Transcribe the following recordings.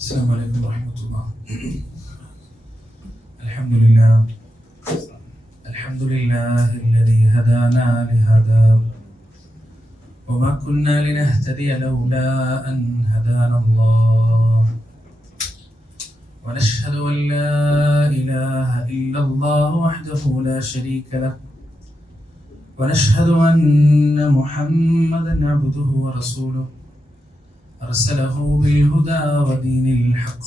السلام عليكم ورحمة الله. الحمد لله الذي هدانا لهذا وما كنا لنهتدي لولا أن هدانا الله ونشهد أن لا إله إلا الله وحده لا شريك له ونشهد أن محمدا عبده ورسوله أرسله بالهدى ودين الحق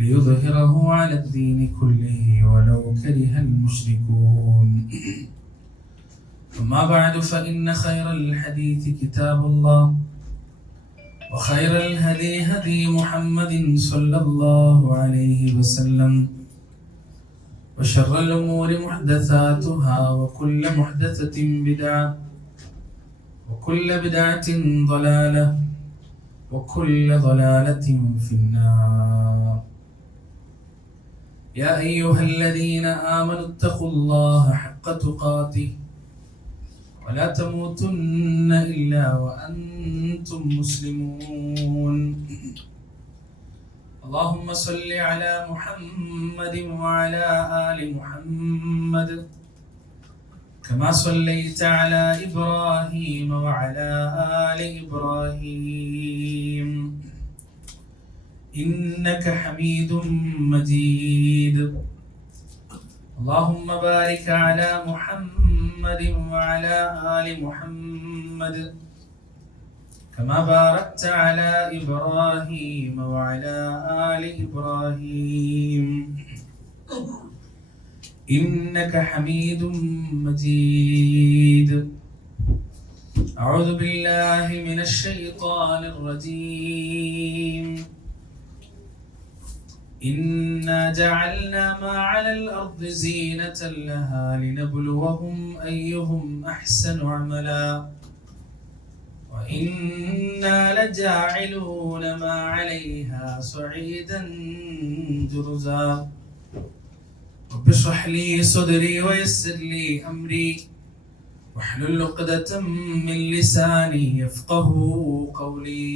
ليظهره على الدين كله ولو كره المشركون. أما بعد فإن خير الحديث كتاب الله وخير الهدي هدي محمد صلى الله عليه وسلم وشر الأمور محدثاتها وكل محدثة بدعة وكل بدعة ضلالة وكل ضلالة في النار. يا أيها الذين آمنوا اتقوا الله حق تقاته ولا تموتن إلا وأنتم مسلمون. اللهم صل على محمد وعلى آل محمد كما صليت على إبراهيم وعلى آل إبراهيم إنك حميد مجيد. اللهم بارك على محمد وعلى آل محمد كما باركت على إبراهيم وعلى آل إبراهيم إنك حميد مجيد. أعوذ بالله من الشيطان الرجيم. إنا جعلنا ما على الأرض زينة لها لنبلوهم أيهم أحسن عملا وإنا لجاعلون ما عليها صعيدا جرزا. رب اشرح لي صدري ويسر لي أمري واحلل عقدة من لساني يفقهوا قولي.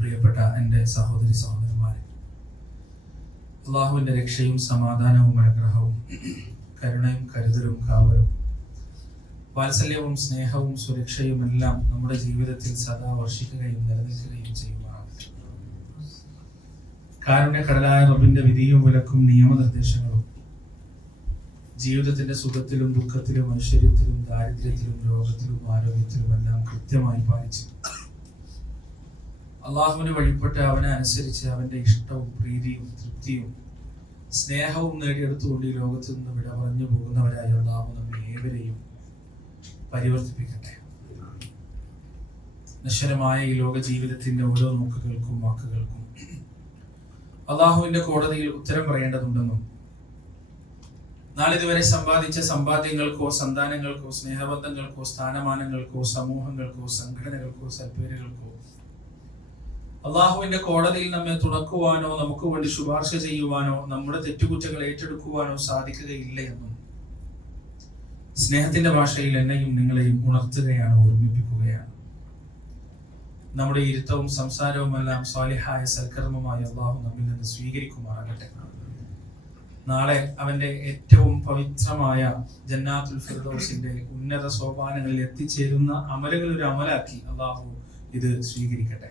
പ്രിയപ്പെട്ട എൻ്റെ സഹോദരി സഹോദരന്മാരെ, അള്ളാഹുവിൻ്റെ രക്ഷയും സമാധാനവും അനുഗ്രഹവും കരുണയും കരുതലും കാവലും വാത്സല്യവും സ്നേഹവും സുരക്ഷയും എല്ലാം നമ്മുടെ ജീവിതത്തിൽ സദാ വർഷിക്കുകയും നിലനിൽക്കുകയും ചെയ്യുമാറാകട്ടെ. കാരുണ്യക്കടലായ റബ്ബിന്റെ വിധിയും വിലക്കും നിയമനിർദ്ദേശങ്ങളും ജീവിതത്തിന്റെ സുഖത്തിലും ദുഃഖത്തിലും ഐശ്വര്യത്തിലും ദാരിദ്ര്യത്തിലും രോഗത്തിലും ആരോഗ്യത്തിലും എല്ലാം കൃത്യമായി പാലിച്ചു അള്ളാഹുവിന് വഴിപ്പെട്ട് അവനെ അനുസരിച്ച് അവന്റെ ഇഷ്ടവും പ്രീതിയും തൃപ്തിയും സ്നേഹവും നേടിയെടുത്തുകൊണ്ട് ഈ ലോകത്ത് നിന്ന് വിട പറഞ്ഞു പോകുന്നവരായ അള്ളാഹു നമ്മെ ഏവരെയും പരിവർത്തിപ്പിക്കട്ടെ. നശ്വരമായ ഈ ലോക ജീവിതത്തിന്റെ ഓരോ നോക്കുകൾക്കും വാക്കുകൾക്കും അള്ളാഹുവിന്റെ കോടതിയിൽ ഉത്തരം പറയേണ്ടതുണ്ടെന്നും നാളിതുവരെ സമ്പാദിച്ച സമ്പാദ്യങ്ങൾക്കോ സന്താനങ്ങൾക്കോ സ്നേഹബന്ധങ്ങൾക്കോ സ്ഥാനമാനങ്ങൾക്കോ സമൂഹങ്ങൾക്കോ സംഘടനകൾക്കോ സൽപ്പേരുകൾക്കോ അള്ളാഹുവിന്റെ കോടതിയിൽ നമ്മെ തുണക്കുവാനോ നമുക്ക് വേണ്ടി ശുപാർശ ചെയ്യുവാനോ നമ്മുടെ തെറ്റുകുറ്റങ്ങൾ ഏറ്റെടുക്കുവാനോ സാധിക്കുകയില്ല എന്നും സ്നേഹത്തിന്റെ ഭാഷയിൽ എന്നെയും നിങ്ങളെയും ഉണർത്തുകയാണ്, ഓർമ്മിപ്പിക്കുകയാണ്. നമ്മുടെ ഇരുത്തവും സംസാരവും എല്ലാം സ്വാലിഹായ സൽക്കർമ്മമായി അള്ളാഹു നമ്മിൽ നിന്ന് സ്വീകരിക്കുമാറാകട്ടെ. നാളെ അവന്റെ ഏറ്റവും പവിത്രമായ ജന്നാത്തുൽ ഫിർദൗസിന്റെ ഉന്നത സോപാനങ്ങളിൽ എത്തിച്ചേരുന്ന അമലുകൾ ഒരു അമലാക്കി അള്ളാഹു ഇത് സ്വീകരിക്കട്ടെ.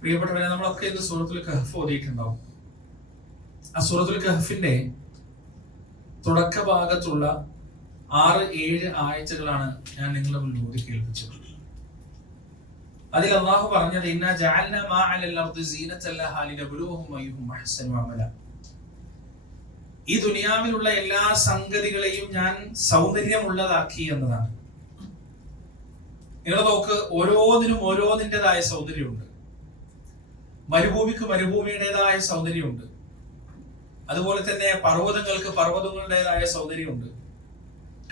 പ്രിയപ്പെട്ടവരെ, നമ്മളൊക്കെ ഇന്ന് സൂറത്തുൽ കഹ്ഫ് ഓതിയിട്ടുണ്ടാവും. ആ സൂറത്തുൽ കഹ്ഫിന്റെ തുടക്ക ഭാഗത്തുള്ള 6-7 ആഴ്ചകളാണ് ഞാൻ നിങ്ങളുടെ മുന്നിൽ ഓതി കേൾപ്പിച്ചത്. അതിൽ അല്ലാഹു പറഞ്ഞത് ഇന്നാ ജഅൽനാ മാ അലൽ അർദി സീനത്തൻ ലഹാ ലിനബ്ലുവഹും അയ്യുഹും അഹ്സനു അമല. ഈ ദുനിയാവിലുള്ള എല്ലാ സംഗതികളെയും ഞാൻ സൗന്ദര്യമുള്ളതാക്കി എന്നതാണ്. നിങ്ങൾ നോക്ക്, ഓരോന്നിനും ഓരോന്നിൻ്റെതായ സൗന്ദര്യമുണ്ട്. മരുഭൂമിക്ക് മരുഭൂമിയുടേതായ സൗന്ദര്യമുണ്ട്. അതുപോലെ തന്നെ പർവ്വതങ്ങൾക്ക് പർവ്വതങ്ങളുടേതായ സൗന്ദര്യമുണ്ട്.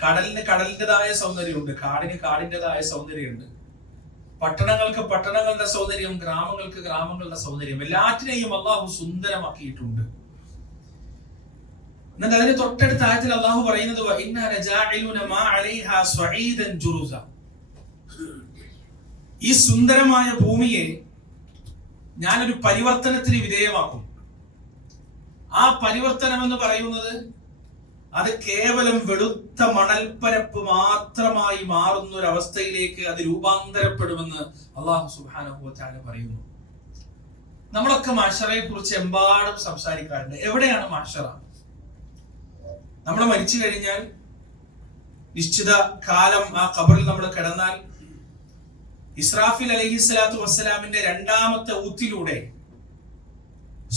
കടലിന് കടലിൻ്റെതായ സൗന്ദര്യമുണ്ട്. കാടിന് കാടിൻ്റെതായ സൗന്ദര്യമുണ്ട്. പട്ടണങ്ങൾക്ക് പട്ടണങ്ങളുടെ സൗന്ദര്യം, ഗ്രാമങ്ങൾക്ക് ഗ്രാമങ്ങളുടെ സൗന്ദര്യം, എല്ലാറ്റിനെയും അള്ളാഹു സുന്ദരമാക്കിയിട്ടുണ്ട്. എന്നിട്ട് അതിന് തൊട്ടടുത്ത ആയത്തിൽ അള്ളാഹു പറയുന്നത് ഈ സുന്ദരമായ ഭൂമിയെ ഞാനൊരു പരിവർത്തനത്തിന് വിധേയമാക്കും. ആ പരിവർത്തനം എന്ന് പറയുന്നത് അത് കേവലം വെളുത്ത മണൽപ്പരപ്പ് മാത്രമായി മാറുന്ന ഒരു അവസ്ഥയിലേക്ക് അത് രൂപാന്തരപ്പെടുമെന്ന് അല്ലാഹു സുബ്ഹാനഹു വ തആല പറയുന്നു. നമ്മളൊക്കെ മഹ്ശറയെ കുറിച്ച് എമ്പാടും സംസാരിക്കാറുണ്ട്. എവിടെയാണ് മഹ്ശറ? നമ്മൾ മരിച്ചു കഴിഞ്ഞാൽ നിശ്ചിത കാലം ആ ഖബറിൽ നമ്മൾ കിടന്നാൽ ഇസ്രാഫിൽ അലൈഹിസ്സലാത്തു വസ്സലാമിന്റെ രണ്ടാമത്തെ ഊത്തിലൂടെ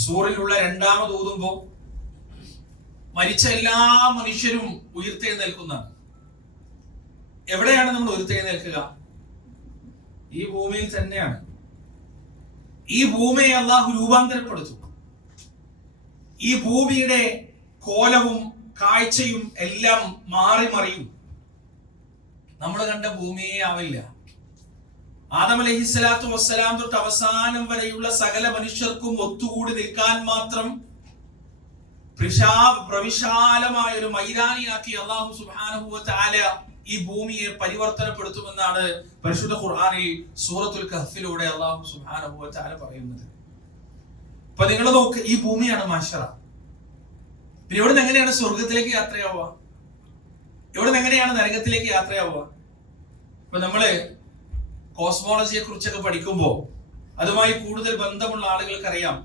സൂറിലുള്ള രണ്ടാമത് ഊതുമ്പോ മരിച്ച എല്ലാ മനുഷ്യരും ഉയർത്തെഴുന്നേൽക്കുന്നതാണ്. എവിടെയാണ് നമ്മൾ ഉയർത്തെഴുന്നേൽക്കുക? ഈ ഭൂമിയിൽ തന്നെയാണ്. ഈ ഭൂമിയെ അള്ളാഹു രൂപാന്തരപ്പെടുത്തും. ഈ ഭൂമിയുടെ കോലവും കാഴ്ചയും എല്ലാം മാറി മറിയും. നമ്മൾ കണ്ട ഭൂമിയെ ആവില്ല. ആദം അലൈഹിസ്സലാത്തു വസ്സലാം തൊട്ട് അവസാനം വരെയുള്ള സകല മനുഷ്യർക്കും ഒത്തുകൂടി നിൽക്കാൻ മാത്രം പ്രവിശാലമായ ഒരു മൈതാനിയാക്കി അല്ലാഹു സുബ്ഹാനഹു വ തആല ഈ ഭൂമിയെ പരിവർത്തനപ്പെടുത്തുമെന്നാണ് പരിശുദ്ധ ഖുർആനിൽ സൂറത്തുൽ കഹ്ഫിലൂടെ അല്ലാഹു സുബ്ഹാനഹു വ തആല പറയുന്നത്. അപ്പൊ നിങ്ങൾ നോക്ക്, ഈ ഭൂമിയാണ് മഹ്ശറ. പിന്നെ ഇവിടുന്ന് എങ്ങനെയാണ് സ്വർഗത്തിലേക്ക് യാത്രയാവുക? ഇവിടുന്ന് എങ്ങനെയാണ് നരകത്തിലേക്ക് യാത്രയാവുക? ഇപ്പൊ നമ്മള് കോസ്മോളജിയെ കുറിച്ചൊക്കെ പഠിക്കുമ്പോൾ അതുമായി കൂടുതൽ ബന്ധമുള്ള ആളുകൾക്കറിയാം,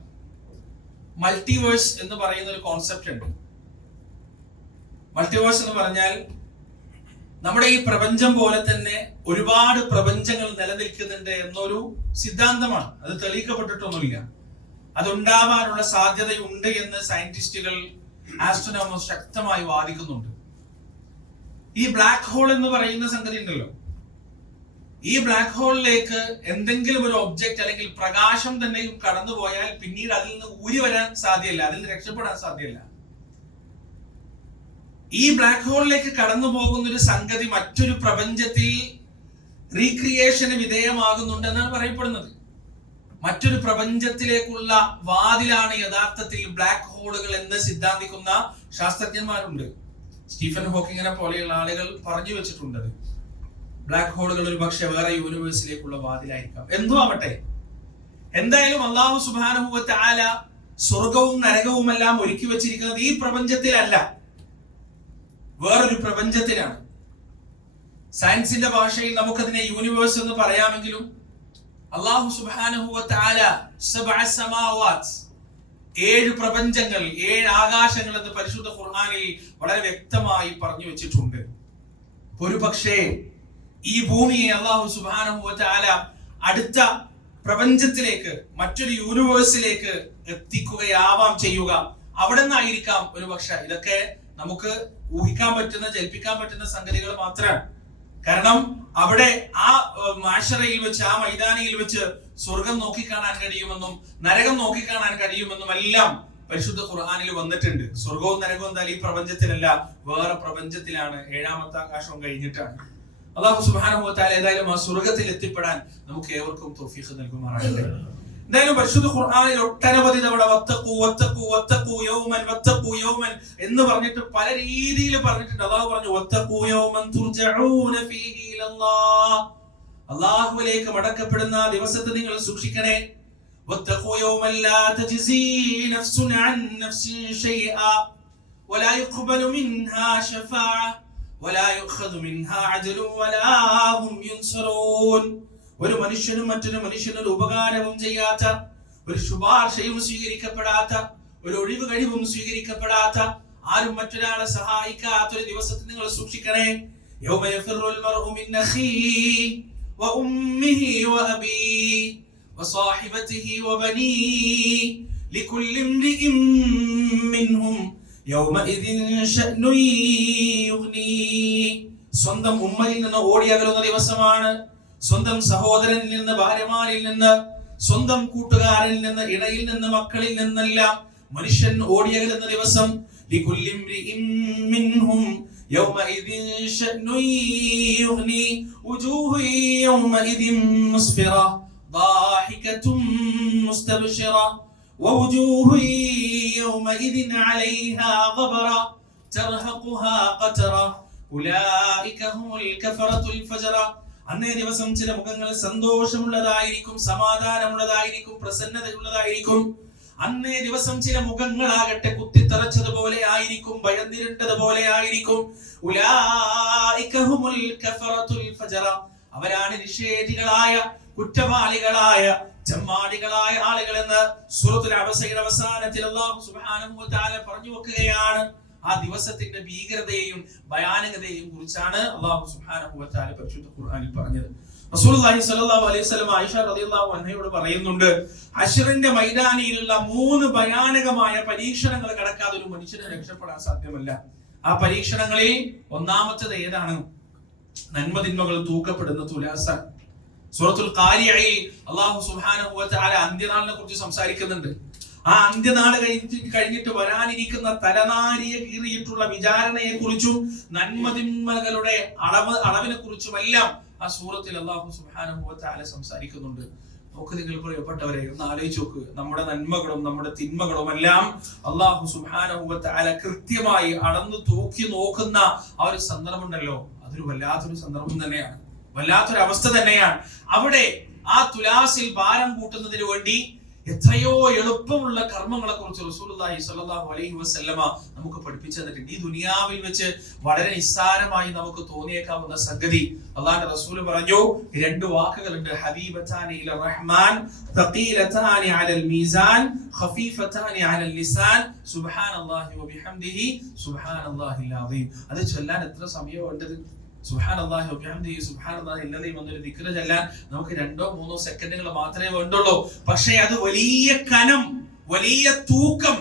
മൾട്ടിവേഴ്സ് എന്ന് പറയുന്ന ഒരു കോൺസെപ്റ്റ് ഉണ്ട്. മൾട്ടിവേഴ്സ് എന്ന് പറഞ്ഞാൽ നമ്മുടെ ഈ പ്രപഞ്ചം പോലെ തന്നെ ഒരുപാട് പ്രപഞ്ചങ്ങൾ നിലനിൽക്കുന്നുണ്ട് എന്നൊരു സിദ്ധാന്തമാണ്. അത് തെളിയിക്കപ്പെട്ടിട്ടൊന്നുമില്ല. അതുണ്ടാവാനുള്ള സാധ്യതയുണ്ട് എന്ന് സയന്റിസ്റ്റുകൾ, ആസ്ട്രോണോമേഴ്സ് ശക്തമായി വാദിക്കുന്നുണ്ട്. ഈ ബ്ലാക്ക് ഹോൾ എന്ന് പറയുന്ന സംഗതി ഉണ്ടല്ലോ, ഈ ബ്ലാക്ക് ഹോളിലേക്ക് എന്തെങ്കിലും ഒരു ഒബ്ജക്റ്റ് അല്ലെങ്കിൽ പ്രകാശം തന്നെ കടന്നുപോയാൽ പിന്നീട് അതിൽ നിന്ന് ഊരി വരാൻ സാധ്യമല്ല, അതിൽ നിന്ന് രക്ഷപ്പെടാൻ സാധ്യമല്ല. ഈ ബ്ലാക്ക് ഹോളിലേക്ക് കടന്നു പോകുന്ന ഒരു സംഗതി മറ്റൊരു പ്രപഞ്ചത്തിൽ റീക്രിയേഷന് വിധേയമാകുന്നുണ്ട് എന്നാണ് പറയപ്പെടുന്നത്. മറ്റൊരു പ്രപഞ്ചത്തിലേക്കുള്ള വാതിലാണ് യഥാർത്ഥത്തിൽ ബ്ലാക്ക് ഹോളുകൾ എന്ന് സിദ്ധാന്തിക്കുന്ന ശാസ്ത്രജ്ഞന്മാരുണ്ട്. സ്റ്റീഫൻ ഹോക്കിങ്ങിനെ പോലെയുള്ള ആളുകൾ പറഞ്ഞു വെച്ചിട്ടുണ്ട്. ബ്ലാക്ക് ഹോളുകൾ ഒരു പക്ഷെ വേറെ യൂണിവേഴ്സിലേക്കുള്ള വാതിലായിരിക്കാം. എന്തോ ആവട്ടെ, എന്തായാലും അല്ലാഹു സുബ്ഹാനഹു വ തആല സ്വർഗവും നരകവും എല്ലാം ഒരുക്കി വെച്ചിരിക്കുന്നത് ഈ പ്രപഞ്ചത്തിലല്ല, വേറൊരു പ്രപഞ്ചത്തിലാണ്. സയൻസിന്റെ ഭാഷയിൽ നമുക്കതിനെ യൂണിവേഴ്സ് എന്ന് പറയാമെങ്കിലും അല്ലാഹു സുബ്ഹാനഹു വ തആല സബ്അ സമാവാത്, 7 പ്രപഞ്ചങ്ങൾ, 7 ആകാശങ്ങൾ എന്ന് പരിശുദ്ധ ഖുർആനിൽ വളരെ വ്യക്തമായി പറഞ്ഞു വെച്ചിട്ടുണ്ട്. ഒരു പക്ഷേ ഈ ഭൂമിയെ അല്ലാഹു സുബ്ഹാനഹു വ തആല അടുത്ത പ്രപഞ്ചത്തിലേക്ക്, മറ്റൊരു യൂണിവേഴ്സിലേക്ക് എത്തിക്കുകയാവാം ചെയ്യുക. അവിടെ നിന്നായിരിക്കാം ഒരു പക്ഷെ. ഇതൊക്കെ നമുക്ക് ഊഹിക്കാൻ പറ്റുന്ന, ജൽപ്പിക്കാൻ പറ്റുന്ന സംഗതികൾ മാത്രമാണ്. കാരണം അവിടെ ആ മഹ്ശറയിൽ വെച്ച്, ആ മൈതാനിയിൽ വെച്ച് സ്വർഗം നോക്കിക്കാണാൻ കഴിയുമെന്നും നരകം നോക്കിക്കാണാൻ കഴിയുമെന്നും എല്ലാം പരിശുദ്ധ ഖുർആനിൽ വന്നിട്ടുണ്ട്. സ്വർഗവും നരകവും എന്തായാലും ഈ പ്രപഞ്ചത്തിലല്ല, വേറെ പ്രപഞ്ചത്തിലാണ്. 7ാമത്തെ ആകാശം കഴിഞ്ഞിട്ടാണ്. അല്ലാഹു സുബ്ഹാനഹു വ തആല ഏതായാലും ആ സ്വർഗത്തിൽ എത്തിപ്പെടാൻ നമുക്ക് ഏവർക്കും തൗഫീഖ് നൽകുമാറാകട്ടെ. എന്തായാലും പരിശുദ്ധ ഖുർആനിൽ ഒട്ടനവധി തവണ വത്തഖൂ വത്തഖൂ വത്തഖൂ യൗമൻ വത്തഖൂ യൗമൻ എന്ന് പറഞ്ഞിട്ട് പല രീതിയിൽ പറഞ്ഞിട്ടുണ്ട്. അല്ലാഹു പറഞ്ഞു വത്തഖൂ യൗമൻ തുർജഊന ഫീഹി ഇലല്ലാഹ്, അല്ലാഹുവിലേക്ക് മടക്കപ്പെടുന്ന ദിവസത്തെ നിങ്ങൾ സൂക്ഷിക്കണേ. വത്തഖൂ യൗമൻ ലാ തജ്സീ നഫ്സുൻ അൻ നഫ്സിൻ ശൈആ വലാ യുഖ്ബലു മിൻഹാ ശഫാഅ വലാ യുഖദു മിൻഹാ അജ്ലുൻ വലാ ഹും യുൻസറൂൻ. ഒരു മനുഷ്യനും മറ്റൊരു മനുഷ്യനൊരു ഉപകാരവും ചെയ്യാത്ത, ഒരു ശുപാർശയും സ്വീകരിക്കപ്പെടാത്ത, ഒരു ഒഴിവ് കഴിവും സ്വീകരിക്കപ്പെടാത്ത, ആരും മറ്റൊരാളെ സഹായിക്കാത്ത ഒരു ദിവസത്തെ നിങ്ങൾ സൂക്ഷിക്കണേ. യൗമ യഫിറുൽ മർഉ മിൻ അഖീഹി വഉമ്മിഹി വഅബീഹി വസാഹിബതിഹി വബനീഹി ലികുല്ലി ഇംരിഇൻ മിൻഹും യൗമഇദിൻ ശഅ്നുൻ യുഗ്നീഹി. സ്വന്തം ഉമ്മയിൽ നിന്ന് ഓടിയകലുന്ന ദിവസമാണ്. സ്വന്തം സഹോദരനിൽ നിന്ന്, ഭാര്യമാരിൽ നിന്ന്, സ്വന്തം കൂട്ടുകാരിൽ നിന്ന്, ഇണയിൽ നിന്ന്, മക്കളിൽ നിന്നെല്ലാം മനുഷ്യൻ ഓടിയകലുന്ന ദിവസം. ലികുല്ലി ഇംരിഇൻ മിൻഹും യൗമഇദിൻ ശഅ്നുൻ യുഗ്നീഹി വജൂഹു യൗമഇദിൻ മുസ്ഫിറ ضاحكത്തും മുസ്തബ്ശിറ വവജൂഹു യൗമഇദിൻ അലൈഹാ ഗബറ തർഹഖുഹാ ഖതറ ഉലൈക ഹുമുൽ കഫറത്തുൽ ഫജറ അന്നേ ദിവസം ചില മുഖങ്ങൾ സന്തോഷമുള്ളതായിരിക്കും, സമാധാനമുള്ളതായിരിക്കും, പ്രസന്നതയുള്ളതായിരിക്കും. അന്നേ ദിവസം ചില മുഖങ്ങളാകട്ടെ കുത്തിത്തറച്ചതുപോലെ ആയിരിക്കും, ഭയന്നിരണ്ടതുപോലെ ആയിരിക്കും. ഉലൈക ഹുമുൽ കഫറത്തുൽ ഫജറ, അവരാണ് നിഷേധികളായ, കുറ്റവാളികളായ, ചെമ്മാടികളായ ആളുകൾ എന്ന് സൂറത്തുൽ അബസയുടെ അവസാനത്തിൽ അല്ലാഹു സുബ്ഹാനഹു വ തആല പറഞ്ഞു വെക്കുകയാണ്. ആ ദിവസത്തിന്റെ ഭീകരതയെയും ഭയാനകതയെയും കുറിച്ചാണ് അല്ലാഹു സുബ്ഹാനഹു വ തആല പരിശുദ്ധ ഖുർആനിൽ പറഞ്ഞത്. റസൂലുള്ളാഹി സ്വല്ലല്ലാഹു അലൈഹി വസല്ലം ആയിഷ റളിയല്ലാഹു അൻഹയോട് പറയുന്നുണ്ട്, ഹശ്റിന്റെ മൈതാനിയിലുള്ള 3 ഭയാനകമായ പരീക്ഷണങ്ങൾ കടക്കാതെ ഒരു മനുഷ്യന് രക്ഷപ്പെടാൻ സാധ്യമല്ല. ആ പരീക്ഷണങ്ങളിൽ ഒന്നാമത്തേത് ഏതാണ്? നന്മതിന്മകൾ തൂക്കപ്പെടുന്ന തുലാസ. സൂറത്തുൽ ഖാരിയയിൽ അല്ലാഹു സുബ്ഹാനഹു വ തആല അന്ത്യനാളിനെ കുറിച്ച് സംസാരിക്കുന്നുണ്ട്. ആ അന്ത്യനാൾ കഴിഞ്ഞിട്ട് വരാനിരിക്കുന്ന തലനാരിയെ കീറിയിട്ടുള്ള വിചാരണയെ കുറിച്ചും നന്മതിന്മകളുടെ അളവിനെ കുറിച്ചുമെല്ലാം ആ സൂറത്തിൽ അല്ലാഹു സുബ്ഹാനഹു വ തആല സംസാരിക്കുന്നുണ്ട്. നോക്ക് നിങ്ങൾ പ്രിയപ്പെട്ടവരെ, ഒന്ന് ആലോചിച്ച് നോക്ക്. നമ്മുടെ നന്മകളും നമ്മുടെ തിന്മകളും എല്ലാം അല്ലാഹു സുബ്ഹാനഹു വ തആല കൃത്യമായി അളന്ന് തൂക്കി നോക്കുന്ന ആ ഒരു സന്ദർഭമുണ്ടല്ലോ, അതൊരു വല്ലാത്തൊരു സന്ദർഭം തന്നെയാണ്, വല്ലാത്തൊരു അവസ്ഥ തന്നെയാണ്. അവിടെ ആ തുലാസിൽ ഭാരം കൂട്ടുന്നതിന് വേണ്ടി എത്രയോ എളുപ്പമുള്ള കർമ്മങ്ങളെ കുറിച്ച് റസൂലുള്ളാഹി സ്വല്ലല്ലാഹു അലൈഹി വസല്ലമ നമുക്ക് പഠിപ്പിച്ചു തന്നിട്ടുണ്ട്. ഈ ദുനിയാവിൽ വെച്ച് വളരെ നിസ്സാരമായി നമുക്ക് തോന്നിയേക്കാവുന്ന സംഗതി അല്ലാഹുവിന്റെ റസൂൽ പറഞ്ഞു, 2 വാക്കുകളുണ്ട്, ഹബീബതാനി ഇല റഹ്മാൻ തഖീലതാനി അലൽ മീസാൻ ഖഫീഫതാനി അലൽ ലിസാൻ സുബ്ഹാനല്ലാഹി വബിഹംദിഹി സുബ്ഹാനല്ലാഹിൽ അസീം. അത് ചൊല്ലാൻ എത്ര സമയം വേണ്ടത്? സുബ്ഹാനല്ലാഹി വബിഹംദിഹി സുബ്ഹാനല്ലാഹിൽ അസീം എന്നൊരു ദിക്ർ ചൊല്ലാൻ നമുക്ക് 2-3 സെക്കൻഡുകൾ മാത്രമേ വേണ്ടുള്ളൂ. പക്ഷേ അത് വലിയ കനം, വലിയ തൂക്കം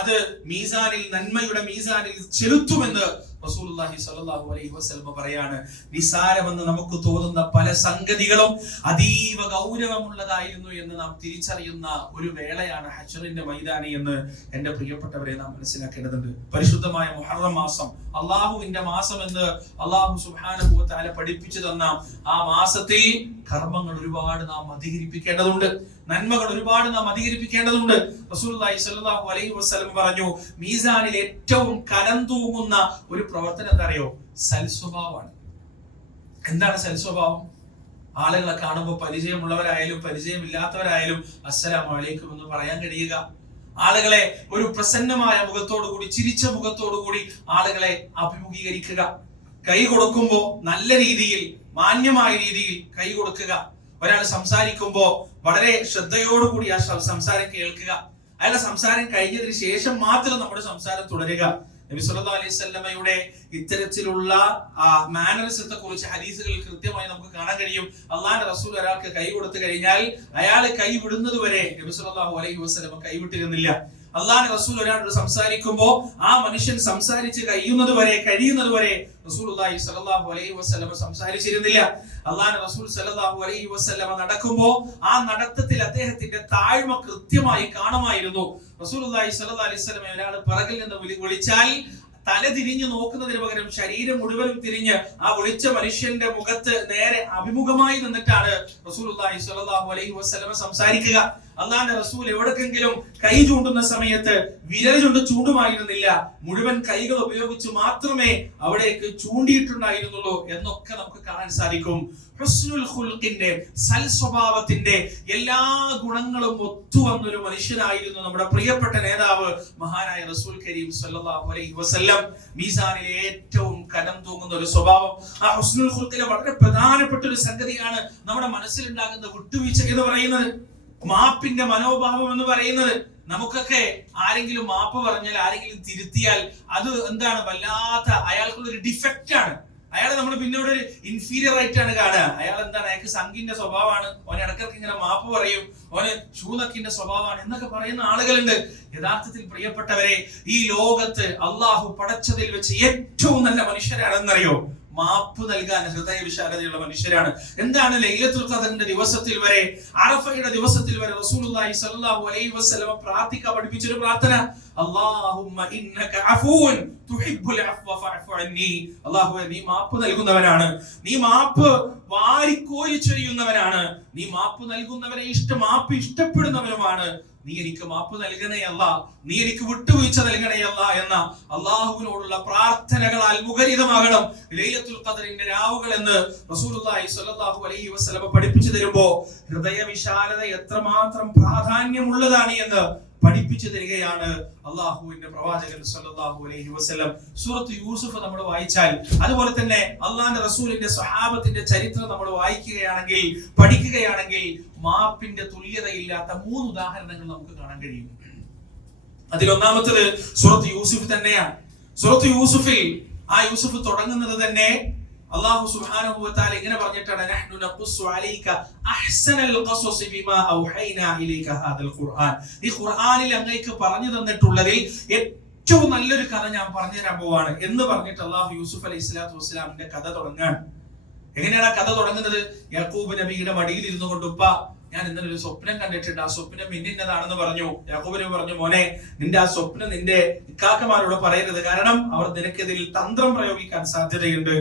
അത് മീസാനിൽ, നന്മയുടെ മീസാനിൽ ചെലുത്തുമെന്ന് റസൂലുള്ളാഹി സ്വല്ലല്ലാഹു അലൈഹി വസല്ലം പറയാണ്. നിസാരമെന്ന് നമുക്ക് തോന്നുന്ന പല സംഗതികളും അതീവ ഗൗരവമുള്ളതായിരുന്നു എന്ന് നാം തിരിച്ചറിയുന്ന ഒരു വേളയാണ് ഹശ്റിന്റെ മൈതാനി എന്ന് എന്റെ പ്രിയപ്പെട്ടവരെ നാം മനസ്സിലാക്കേണ്ടതുണ്ട്. പരിശുദ്ധമായ മുഹറം മാസം, അള്ളാഹുവിന്റെ മാസം എന്ന് അല്ലാഹു സുബ്ഹാനഹു വ തആല പഠിപ്പിച്ചു തന്ന ആ മാസത്തിൽ കർമ്മങ്ങൾ ഒരുപാട് നാം അധികരിപ്പിക്കേണ്ടതുണ്ട്, നന്മകൾ ഒരുപാട് നാം അധികരിപ്പിക്കേണ്ടതുണ്ട്. റസൂലുള്ളാഹി സ്വല്ലല്ലാഹു അലൈഹി വസല്ലം പറഞ്ഞു, മീസാനിൽ ഏറ്റവും കനം തൂങ്ങുന്ന ഒരു പ്രവർത്തനം എന്താ അറിയോ? സൽസ്വഭാവമാണ്. എന്താണ് സൽസ്വഭാവം? ആളുകളെ കാണുമ്പോൾ പരിചയമുള്ളവരായാലും പരിചയമില്ലാത്തവരായാലും അസ്സലാമു അലൈക്കും എന്ന് പറയാൻ കഴിയുക, ആളുകളെ ഒരു പ്രസന്നമായ മുഖത്തോടു കൂടി, ചിരിച്ച മുഖത്തോടു കൂടി ആളുകളെ അഭിമുഖീകരിക്കുക, കൈ കൊടുക്കുമ്പോൾ നല്ല രീതിയിൽ, മാന്യമായ രീതിയിൽ കൈ കൊടുക്കുക, ഒരാൾ സംസാരിക്കുമ്പോൾ വളരെ ശ്രദ്ധയോടുകൂടി ആ സംസാരം കേൾക്കുക, അയാളുടെ സംസാരം കഴിഞ്ഞതിന് ശേഷം മാത്രം നമ്മുടെ സംസാരം തുടരുക. നബി സല്ലല്ലാഹു അലൈഹി വസല്ലമയുടെ ഇത്തരത്തിലുള്ള മാനറിസത്തെ കുറിച്ച് ഹദീസുകളിൽ കൃത്യമായി നമുക്ക് കാണാൻ കഴിയും. അള്ളാഹുവിന്റെ റസൂൽ ഒരാൾക്ക് കൈ കൊടുത്തു കഴിഞ്ഞാൽ അയാൾ കൈ വിടുന്നത് വരെ നബി സല്ലല്ലാഹു അലൈഹി വസല്ലമ കൈവിട്ടിരുന്നില്ല. അള്ളാഹുവിന്റെ റസൂൽ ഒരാളോട് സംസാരിക്കുമ്പോൾ ആ മനുഷ്യൻ സംസാരിച്ച് കഴിയുന്നത് വരെ റസൂലുള്ളാഹി സ്വല്ലല്ലാഹു അലൈഹി വസല്ലമ സംസാരിച്ചിരുന്നില്ല. അള്ളാഹുവിന്റെ റസൂൽ സ്വല്ലല്ലാഹു അലൈഹി വസല്ലമ നടക്കുമ്പോൾ ആ നടത്തത്തിൽ അദ്ദേഹത്തിന്റെ താഴ്മ കൃത്യമായി കാണുമായിരുന്നു. റസൂലുള്ളാഹി സ്വല്ലല്ലാഹു അലൈഹി വസല്ലമ ഒരാൾ പിറകിൽ നിന്ന് വിളിച്ചാൽ തല തിരിഞ്ഞു നോക്കുന്നതിന് പകരം ശരീരം മുഴുവനും തിരിഞ്ഞ് ആ വിളിച്ച മനുഷ്യന്റെ മുഖത്ത് നേരെ അഭിമുഖമായി നിന്നിട്ടാണ് റസൂലുള്ളാഹി സ്വല്ലല്ലാഹു അലൈഹി വസല്ലമ സംസാരിക്കുക. അള്ളാഹുവിന്റെ റസൂൽ എവിടേക്കെങ്കിലും കൈ ചൂണ്ടുന്ന സമയത്ത് വിരൽ കൊണ്ട് ചൂണ്ടുമായിരുന്നില്ല, മുഴുവൻ കൈകൾ ഉപയോഗിച്ച് മാത്രമേ അവിടേക്ക് ചൂണ്ടിയിട്ടുണ്ടായിരുന്നുള്ളൂ എന്നൊക്കെ നമുക്ക് കാണാൻ സാധിക്കും. ഹുസ്നുൽ ഖുൽഖിന്റെ, സൽസ്വഭാവത്തിന്റെ എല്ലാ ഗുണങ്ങളും ഒത്തുവന്നൊരു മനുഷ്യനായിരുന്നു നമ്മുടെ പ്രിയപ്പെട്ട നേതാവ് മഹാനായ റസൂൽ കരീം സ്വല്ലല്ലാഹു അലൈഹി വസല്ലം. മീസാനിൽ ഏറ്റവും കനം തൂങ്ങുന്ന ഒരു സ്വഭാവം, ആ ഹുസ്നുൽ ഖുൽഖിലെ വളരെ പ്രധാനപ്പെട്ട ഒരു സംഗതിയാണ് നമ്മുടെ മനസ്സിലുണ്ടാകുന്ന വിട്ടുവീഴ്ച എന്ന് പറയുന്നത്, മാപ്പിന്റെ മനോഭാവം എന്ന് പറയുന്നത്. നമുക്കൊക്കെ ആരെങ്കിലും മാപ്പ് പറഞ്ഞാൽ, ആരെങ്കിലും തിരുത്തിയാൽ അത് എന്താണ്, വല്ലാത്ത അയാൾക്കുള്ള ഒരു ഡിഫക്റ്റ് ആണ്. അയാളെ നമ്മൾ പിന്നീട് ഒരു ഇൻഫീരിയർ ആയിട്ടാണ് കാണുക. അയാൾ എന്താണ്, അയാൾക്ക് സംഘിന്റെ സ്വഭാവമാണ്, ഓൻ ഇടയ്ക്കിടയ്ക്ക് ഇങ്ങനെ മാപ്പ് പറയും, ഓന് ഷൂനക്കിന്റെ സ്വഭാവമാണ് എന്നൊക്കെ പറയുന്ന ആളുകളുണ്ട്. യഥാർത്ഥത്തിൽ പ്രിയപ്പെട്ടവരെ, ഈ ലോകത്ത് അള്ളാഹു പടച്ചതിൽ വെച്ച് ഏറ്റവും നല്ല മനുഷ്യരാണെന്നറിയോ? മാപ്പ് നൽകാൻ ഹൃദയ വിശാലതയുള്ള മനുഷ്യരാണ്. എന്താണ് ലൈലത്തുൽ ഖദറിന്റെ ദിവസത്തിൽ വരെ, അറഫയുടെ ദിവസത്തിൽ വരെ റസൂലുള്ളാഹി സ്വല്ലല്ലാഹു അലൈഹി വസല്ലം പ്രാർത്ഥിക്കാൻ പഠിപ്പിച്ചൊരു പ്രാർത്ഥന, അല്ലാഹുമ്മ ഇന്നക അഫൂൻ തുഹിബ്ബുൽ അഫ്വ ഫഅഫു അന്നി. അല്ലാഹുവേ, നീ മാപ്പ് നൽകുന്നവനാണ്, നീ മാപ്പ് വാരിക്കോരി ചൊരിയുന്നവനാണ്, നീ മാപ്പ് നൽകുന്നവനെ മാപ്പ് ഇഷ്ടപ്പെടുന്നവനുമാണ്. നീ എനിക്ക് മാപ്പ് നൽകണേ അല്ല, നീ എനിക്ക് വിട്ടുവീഴ്ച നൽകണേ അല്ല എന്ന അള്ളാഹുവിനോടുള്ള പ്രാർത്ഥനകളാൽ മുഖരിതമാകണം ലൈലത്തുൽ ഖദറിന്റെ രാവുകൾ എന്ന് റസൂലുള്ളാഹി സ്വല്ലല്ലാഹു അലൈഹി വസല്ലം പഠിപ്പിച്ചു തരുമ്പോൾ ഹൃദയ വിശാലത എത്രമാത്രം പ്രാധാന്യമുള്ളതാണ് എന്ന് പഠിപ്പിച്ചു തരികയാണ് അള്ളാഹുവിന്റെ പ്രവാചകൻ സ്വല്ലല്ലാഹു അലൈഹി വസല്ലം. സൂറത്ത് യൂസുഫ് നമ്മൾ വായിച്ചാൽ, അതുപോലെ തന്നെ അള്ളാഹുവിന്റെ റസൂലിന്റെ സ്വഹാബത്തിന്റെ ചരിത്രം നമ്മൾ വായിക്കുകയാണെങ്കിൽ, പഠിക്കുകയാണെങ്കിൽ മാപ്പിന്റെ തുല്യതയില്ലാത്ത 3 ഉദാഹരണങ്ങൾ നമുക്ക് കാണാൻ കഴിയും. അതിലൊന്നാമത്തത് സൂറത്ത് യൂസുഫ് തന്നെയാണ്. സൂറത്ത് യൂസുഫിൽ ആ യൂസുഫ് തുടങ്ങുന്നത് തന്നെ അല്ലാഹു സുബ്ഹാനഹു വ തആല ഇങ്ങനെ പറഞ്ഞിട്ടാണ്, നഹ്നു നഖുസ്സു അലൈക അഹ്സനൽ ഖസസി ബിമാ ഔഹൈനാ ഇലൈക ഹാദൽ ഖുർആൻ. ഈ ഖുർആനിൽ അങ്ങേക്ക് പറഞ്ഞു തന്നിട്ടുള്ളതിൽ ഏറ്റവും നല്ലൊരു കഥ ഞാൻ പറഞ്ഞു തരാൻ പോവാണ് എന്ന് പറഞ്ഞിട്ട് അല്ലാഹു യൂസുഫ് അലൈഹിസ്സലാത്തു വസ്സലാമിന്റെ കഥ തുടങ്ങാണ്. എങ്ങനെയാണ് ആ കഥ തുടങ്ങുന്നത്? യാക്കൂബ് നബിയുടെ മടിയിൽ ഇരുന്നു കൊണ്ട്, ഉപ്പ, ഞാൻ ഇന്നലെ ഒരു സ്വപ്നം കണ്ടിട്ടുണ്ട്, ആ സ്വപ്നം ഇന്നതാണെന്ന് പറഞ്ഞു. യാക്കൂബ് നബി പറഞ്ഞു, മോനെ, നിന്റെ ആ സ്വപ്നം നിന്റെ ഇക്കാക്കമാരോട് പറയരുത്, കാരണം അവർ നിനക്കെതിൽ തന്ത്രം പ്രയോഗിക്കാൻ സാധ്യതയുണ്ട്.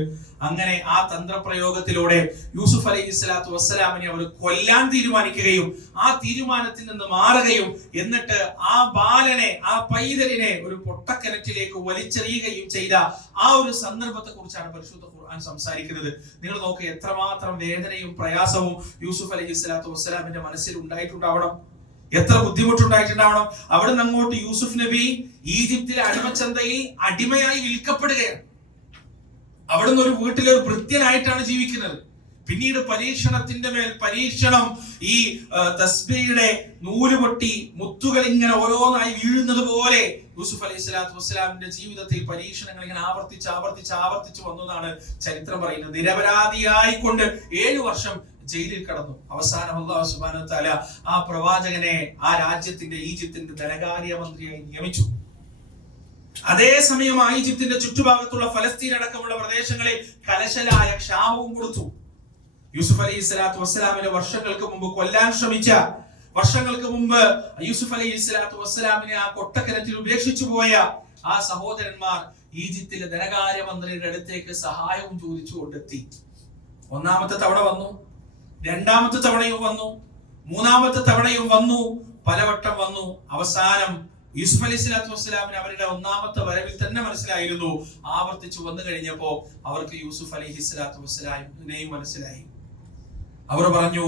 അങ്ങനെ ആ തന്ത്രപ്രയോഗത്തിലൂടെ യൂസുഫ് അലൈഹിസ്സലാത്തു വസ്സലാമിനെ അവർ കൊല്ലാൻ തീരുമാനിക്കുകയും ആ തീരുമാനത്തിൽ നിന്ന് മാറുകയും എന്നിട്ട് ആ ബാലനെ, ആ പൈതലിനെ ഒരു പൊട്ടക്കിണറ്റിലേക്ക് വലിച്ചെറിയുകയും ചെയ്ത ആ ഒരു സന്ദർഭത്തെ കുറിച്ചാണ് പരിശുദ്ധ ഖുർആൻ സംസാരിക്കുന്നത്. നിങ്ങൾ നോക്ക്, എത്രമാത്രം വേദനയും പ്രയാസവും യൂസുഫ് അലൈഹിസ്സലാത്തു വസ്സലാമിന്റെ മനസ്സിൽ ഉണ്ടായിട്ടുണ്ടാവണം, എത്ര ബുദ്ധിമുട്ടുണ്ടായിട്ടുണ്ടാവണം. അവിടെ നിന്ന് അങ്ങോട്ട് യൂസുഫ് നബി ഈജിപ്തിലെ അടിമച്ചന്തയിൽ അടിമയായി വിൽക്കപ്പെടുകയാണ്. അവിടുന്ന് ഒരു വീട്ടിലൊരു ഭൃത്യനായിട്ടാണ് ജീവിക്കുന്നത്. പിന്നീട് പരീക്ഷണത്തിന്റെ മേൽ പരീക്ഷണം, ഈ തസ്ബീഹയുടെ നൂല് പൊട്ടി മുത്തുകൾ ഇങ്ങനെ ഓരോന്നായി വീഴുന്നത് പോലെ യൂസുഫ് അലൈഹിസ്സലാത്തു വസ്സലാമിന്റെ ജീവിതത്തിൽ പരീക്ഷണങ്ങൾ ഇങ്ങനെ ആവർത്തിച്ച് വന്നതാണ് ചരിത്രം പറയുന്നത്. നിരപരാധിയായിക്കൊണ്ട് 7 വർഷം ജയിലിൽ കടന്നു. അവസാനം അല്ലാഹു സുബ്ഹാനഹു വ തആല ആ പ്രവാചകനെ ആ രാജ്യത്തിന്റെ, ഈജിപ്തിന്റെ ധനകാര്യ മന്ത്രിയായി നിയമിച്ചു. അതേസമയം ഈജിപ്തിന്റെ ചുറ്റുഭാഗത്തുള്ള ഫലസ്തീൻ അടക്കമുള്ള പ്രദേശങ്ങളിൽ കലശലായ ക്ഷാമവും കൊടുത്തു. യൂസുഫ് അലൈഹിസ്സലാത്തു വസ്സലാമിനെ വർഷങ്ങൾക്ക് മുമ്പ് കൊല്ലാൻ ശ്രമിച്ച, വർഷങ്ങൾക്ക് മുമ്പ് യൂസുഫ് അലൈഹിസ്സലാത്തു വസ്സലാമിനെ ആ കൊട്ടക്കിണറ്റിൽ ഉപേക്ഷിച്ചു പോയ ആ സഹോദരന്മാർ ഈജിപ്തിലെ ധനകാര്യ മന്ത്രിയുടെ അടുത്തേക്ക് സഹായവും ചോദിച്ചുകൊണ്ടെത്തി. 1ാമത്തെ തവണ വന്നു, 2ാമത്തെ തവണയും വന്നു, 3ാമത്തെ തവണയും വന്നു, പലവട്ടം വന്നു. അവസാനം യൂസുഫ് അലൈഹിസ്സലാത്തു വസ്സലാമിന് അവരുടെ 1ാമത്തെ വരവിൽ തന്നെ മനസ്സിലായിരുന്നു. ആവർത്തിച്ചു വന്നു കഴിഞ്ഞപ്പോ അവർക്ക് യൂസുഫ് അലൈഹിസ്സലാത്തു വസ്സലാമിനെയും മനസ്സിലായി. അവർ പറഞ്ഞു,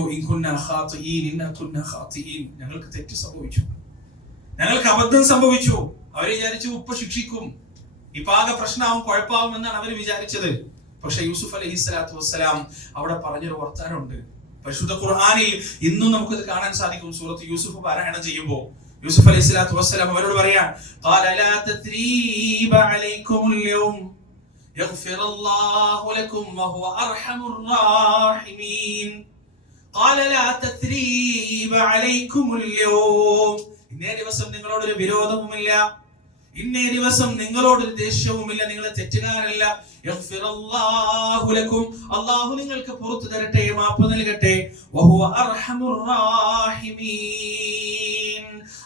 ഞങ്ങൾക്ക് തെറ്റ് സംഭവിച്ചു, ഞങ്ങൾക്ക് അബദ്ധം സംഭവിച്ചു. അവര് വിചാരിച്ചു ഉപ്പ ശിക്ഷിക്കും, ഇപ്പൊ ആകെ പ്രശ്നമാവും, കുഴപ്പമാവും എന്നാണ് അവർ വിചാരിച്ചത്. പക്ഷെ യൂസുഫ് അലൈഹിസ്സലാത്തു വസ്സലാം അവിടെ പറഞ്ഞൊരു വർത്താനമുണ്ട്. പരിശുദ്ധ ഖുർആനിൽ ഇന്നും നമുക്കത് കാണാൻ സാധിക്കും. സൂറത്ത് യൂസുഫ് പാരായണം ചെയ്യുമ്പോൾ യൂസുഫ് അലൈഹിസ്സലാത്തു വസ്സലാം അവരോട് പറയാൻ, ഖാല ലാ തസ്രീബ അലൈക്കുമുൽ യൗം യഗ്ഫിറുല്ലാഹു ലക്കും വഹുവ അർഹമുർ റഹീമീൻ. ഖാല ലാ തസ്രീബ അലൈക്കുമുൽ യൗം. ഇന്നേ ദിവസം നിങ്ങളോടൊരു വിരോധവുമില്ല, ഇന്നേ ദിവസം നിങ്ങളോടൊരു ദേഷ്യവുമില്ല, നിങ്ങൾ തെറ്റുകാരല്ല. യഗ്ഫിറുല്ലാഹു ലക്കും, അല്ലാഹു നിങ്ങൾക്ക് പുറത്തു തരട്ടെ, മാപ്പ് നൽകട്ടെ. വഹുവ അർഹമുർ റഹീമീൻ,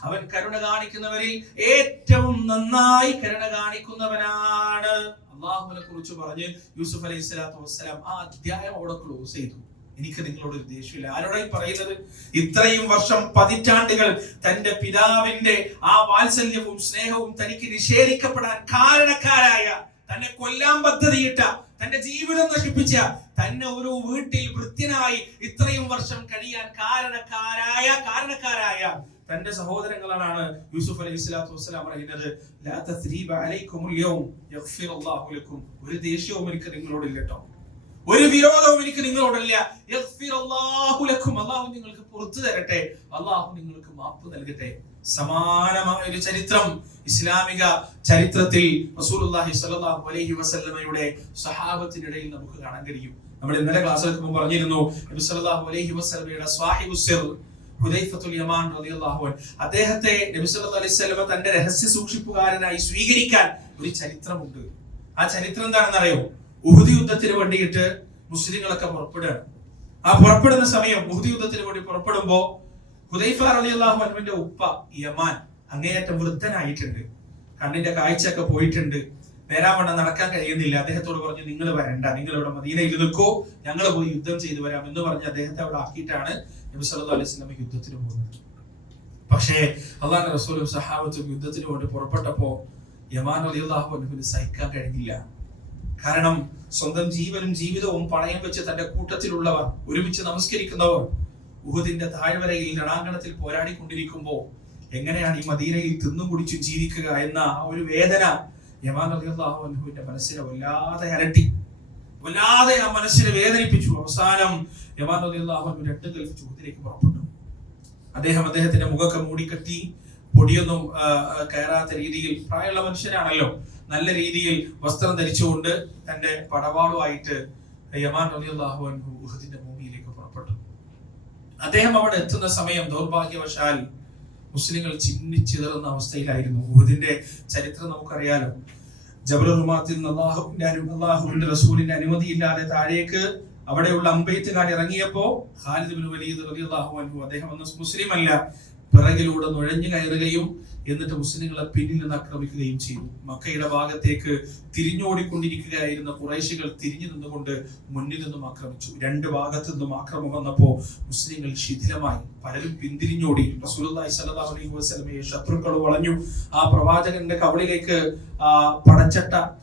അവൻ കരുണ കാണിക്കുന്നവരിൽ ഏറ്റവും നന്നായി കരുണ കാണിക്കുന്നവനാണ്. അല്ലാഹുവിനെ കുറിച്ച് പറഞ്ഞ് യൂസുഫ് അലൈഹിസ്സലാത്തു വസ്സലാം ആ അധ്യായം അവിടെ ക്ലോസ് ചെയ്തു. എനിക്ക് നിങ്ങളോട് ഒരു ദേഷ്യമില്ല. ആരോടായി പറയുന്നത്? ഇത്രയും വർഷം, പതിറ്റാണ്ടുകൾ തന്റെ പിതാവിന്റെ ആ വാത്സല്യവും സ്നേഹവും തനിക്ക് നിഷേധിക്കപ്പെടാൻ കാരണക്കാരായ, തന്നെ കൊല്ലാൻ പദ്ധതിയിട്ട, തന്റെ ജീവിതം നശിപ്പിച്ച, തന്നെ ഒരു വീട്ടിൽ വൃത്യനായി ഇത്രയും വർഷം കഴിയാൻ കാരണക്കാരായ തന്റെ സഹോദരങ്ങളാണ് യൂസുഫ് അലൈഹിസ്സലാത്തു വസ്സലാം പറയുന്നത്, ലാ തസ്രീബ അലൈക്കുമുൽ യൗം യഗ്ഫിറുല്ലാഹു ലക്കും. ഒരു ദേഷ്യവും എനിക്ക് നിങ്ങളോടില്ല കേട്ടോ, ഒരു വിരോധവും എനിക്ക് നിങ്ങളോടല്ല. യഗ്ഫിറുല്ലാഹു ലക്കും, അല്ലാഹു നിങ്ങൾക്ക് പുറത്തു തരട്ടെ, അല്ലാഹു നിങ്ങൾക്ക് മാപ്പ് നൽകട്ടെ. സമാനമായ ഒരു ചരിത്രം ഇസ്ലാമിക ചരിത്രത്തിൽ റസൂലുള്ളാഹി സ്വല്ലല്ലാഹു അലൈഹി വസല്ലമയുടെ സ്വഹാബത്തിനിടയിൽ നമുക്ക് കാണാൻ കഴിയും. നമ്മൾ ഇന്നലെ ക്ലാസ്സിലേക്ക് മുമ്പ് പറഞ്ഞിരുന്നു, നബി സല്ലല്ലാഹു അലൈഹി വസല്ലമയുടെ സ്വഹാബുസ് സിർ ഹുദൈഫത്തുൽ യമാൻ റളിയല്ലാഹു അൻഹു, അദ്ദേഹത്തെ നബി സല്ലല്ലാഹു അലൈഹി വസല്ലമ തന്റെ രഹസ്യ സൂക്ഷിപ്പുകാരനായി സ്വീകരിക്കാൻ ഒരു ചരിത്രമുണ്ട്. ആ ചരിത്രം എന്താണെന്ന് അറിയോ? ഉഹുദ് യുദ്ധത്തിന് വേണ്ടിയിട്ട് മുസ്ലിങ്ങളൊക്കെ പുറപ്പെടുകയാണ്. ആ പുറപ്പെടുന്ന സമയം, ഉഹുദ് യുദ്ധത്തിന് വേണ്ടി പുറപ്പെടുമ്പോ ഹുദൈഫ റളിയല്ലാഹു അൻഹുവിന്റെ ഉപ്പ യമാൻ അങ്ങേയറ്റം വൃദ്ധനായിട്ടുണ്ട്. കണ്ണിന്റെ കാഴ്ചയൊക്കെ പോയിട്ടുണ്ട്, നേരാവണ്ണം നടക്കാൻ കഴിയുന്നില്ല. അദ്ദേഹത്തോട് പറഞ്ഞു, നിങ്ങൾ വരണ്ട, നിങ്ങൾ ഇവിടെ മദീനയിൽ നിൽക്കോ, ഞങ്ങൾ പോയി യുദ്ധം ചെയ്തു വരാം എന്ന് പറഞ്ഞ് അദ്ദേഹത്തെ അവിടെ ആക്കിയിട്ടാണ് നബി സല്ലല്ലാഹു അലൈഹി വസല്ലം യുദ്ധത്തിന് പോകുന്നത്. പക്ഷേ അള്ളാഹുവിന്റെ റസൂലും സഹാബത്തും യുദ്ധത്തിന് വേണ്ടി പുറപ്പെട്ടപ്പോ യമാൻ റളിയല്ലാഹു അൻഹുവിന് സഹിക്കാൻ കഴിഞ്ഞില്ല. കാരണം സ്വന്തം ജീവനും ജീവിതവും പണയം വെച്ച് തന്റെ കൂട്ടത്തിലുള്ളവർ, ഒരുമിച്ച് നമസ്കരിക്കുന്നവർ ഉഹുദിന്റെ താഴ്വരയിൽ രണാങ്കണത്തിൽ പോരാടിക്കൊണ്ടിരിക്കുമ്പോ എങ്ങനെയാണ് ഈ മദീനയിൽ തിന്നും കുടിച്ചും ജീവിക്കുക എന്ന ഒരു വേദന യമാൻ റളിയല്ലാഹു അൻഹുവിന്റെ മനസ്സിനെ വല്ലാതെ അലട്ടി, വല്ലാതെ ആ മനസ്സിനെ വേദനിപ്പിച്ചു. അവസാനം യമാൻ റളിയല്ലാഹു അൻഹു 2 ഗൾഫ് യുദ്ധത്തിലേക്ക് പുറപ്പെട്ടു. അദ്ദേഹത്തിന്റെ മുഖമൊക്കെ മൂടിക്കെട്ടി, പൊടിയൊന്നും കയറാത്ത രീതിയിൽ, പ്രായമുള്ള മനുഷ്യനാണല്ലോ, നല്ല രീതിയിൽ വസ്ത്രം ധരിച്ചുകൊണ്ട് തന്റെ പടവാളുമായിട്ട് യമാൻ റളിയല്ലാഹു അൻഹു ഉഹദിന്റെ ഭൂമിയിലേക്ക് പുറപ്പെട്ടു. അദ്ദേഹം അവിടെ എത്തുന്ന സമയം ദൗർഭാഗ്യവശാൽ മുസ്ലിങ്ങൾ ചിന്നിച്ചിതറുന്ന അവസ്ഥയിലായിരുന്നു. ഉഹദിന്റെ ചരിത്രം നമുക്കറിയാലോ. ജബലുർ റുമാത്തിൽ നിന്ന് അല്ലാഹുവിന്റെ റസൂലിന്റെ അനുമതിയില്ലാതെ താഴേക്ക് അവിടെയുള്ള അമ്പെയ്ത്തുകാർ ഇറങ്ങിയപ്പോ ഖാലിദ് ഇബ്നു വലീദ് റളിയല്ലാഹു അൻഹു, അദ്ദേഹം അന്ന് മുസ്ലിം അല്ല, പിറകിലൂടെ നുഴഞ്ഞു കയറുകയും എന്നിട്ട് മുസ്ലിങ്ങളെ പിന്നിൽ നിന്ന് ആക്രമിക്കുകയും ചെയ്തു. മക്കയുടെ ഭാഗത്തേക്ക് തിരിഞ്ഞോടിക്കൊണ്ടിരിക്കുകയായിരുന്ന ഖുറൈശികൾ തിരിഞ്ഞു നിന്നുകൊണ്ട് മുന്നിൽ നിന്നും ആക്രമിച്ചു. 2 ഭാഗത്തു നിന്നും ആക്രമണം വന്നപ്പോ മുസ്ലിങ്ങൾ ശിഥിലമായി, പലരും പിന്തിരിഞ്ഞോടി. റസൂലുള്ളാഹി സ്വല്ലല്ലാഹു അലൈഹി വസല്ലമയെ ശത്രുക്കൾ വളഞ്ഞു. ആ പ്രവാചകന്റെ കവളിലേക്ക്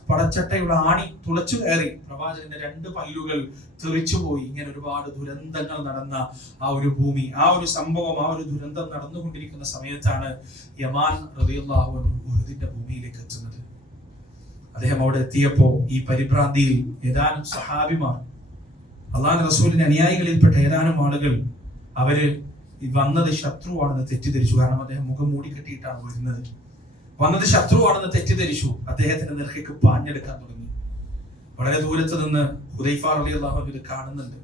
പടച്ചട്ടയുടെ ആണി തുളച്ചു കയറി. പ്രവാചകന്റെ 2 പല്ലുകൾ തെറിച്ചുപോയി. ഇങ്ങനെ ഒരുപാട് ദുരന്തങ്ങൾ നടന്ന ആ ഒരു ഭൂമി, ആ ഒരു സംഭവം, ആ ഒരു ദുരന്തം നടന്നുകൊണ്ടിരിക്കുന്ന സമയത്താണ് യമാൻ റളിയല്ലാഹു അൻഹു ഉഹദിന്റെ ഭൂമിയിലേക്ക് എത്തുന്നത്. അദ്ദേഹം അവിടെ എത്തിയപ്പോ ഈ പരിഭ്രാന്തിയിൽ ഏതാനും സഹാബിമാർ, അള്ളാഹുവിന്റെ റസൂലിന്റെ അനുയായികളിൽപ്പെട്ട ഏതാനും ആളുകൾ, അവര് വന്നത് ശത്രുവാണെന്ന് തെറ്റിദ്ധരിച്ചു. കാരണം അദ്ദേഹം മുഖം മൂടിക്കെട്ടിയിട്ടാണ് വരുന്നത്. വന്നത് ശത്രുവാണെന്ന് തെറ്റിദ്ധരിച്ചു. അദ്ദേഹത്തിന്റെ നേർക്ക് പാഞ്ഞെടുക്കാൻ തുടങ്ങി. വളരെ ദൂരത്ത് നിന്ന് ഹുദൈഫ റളിയല്ലാഹു അൻഹു ഇത് കാണുന്നുണ്ട്.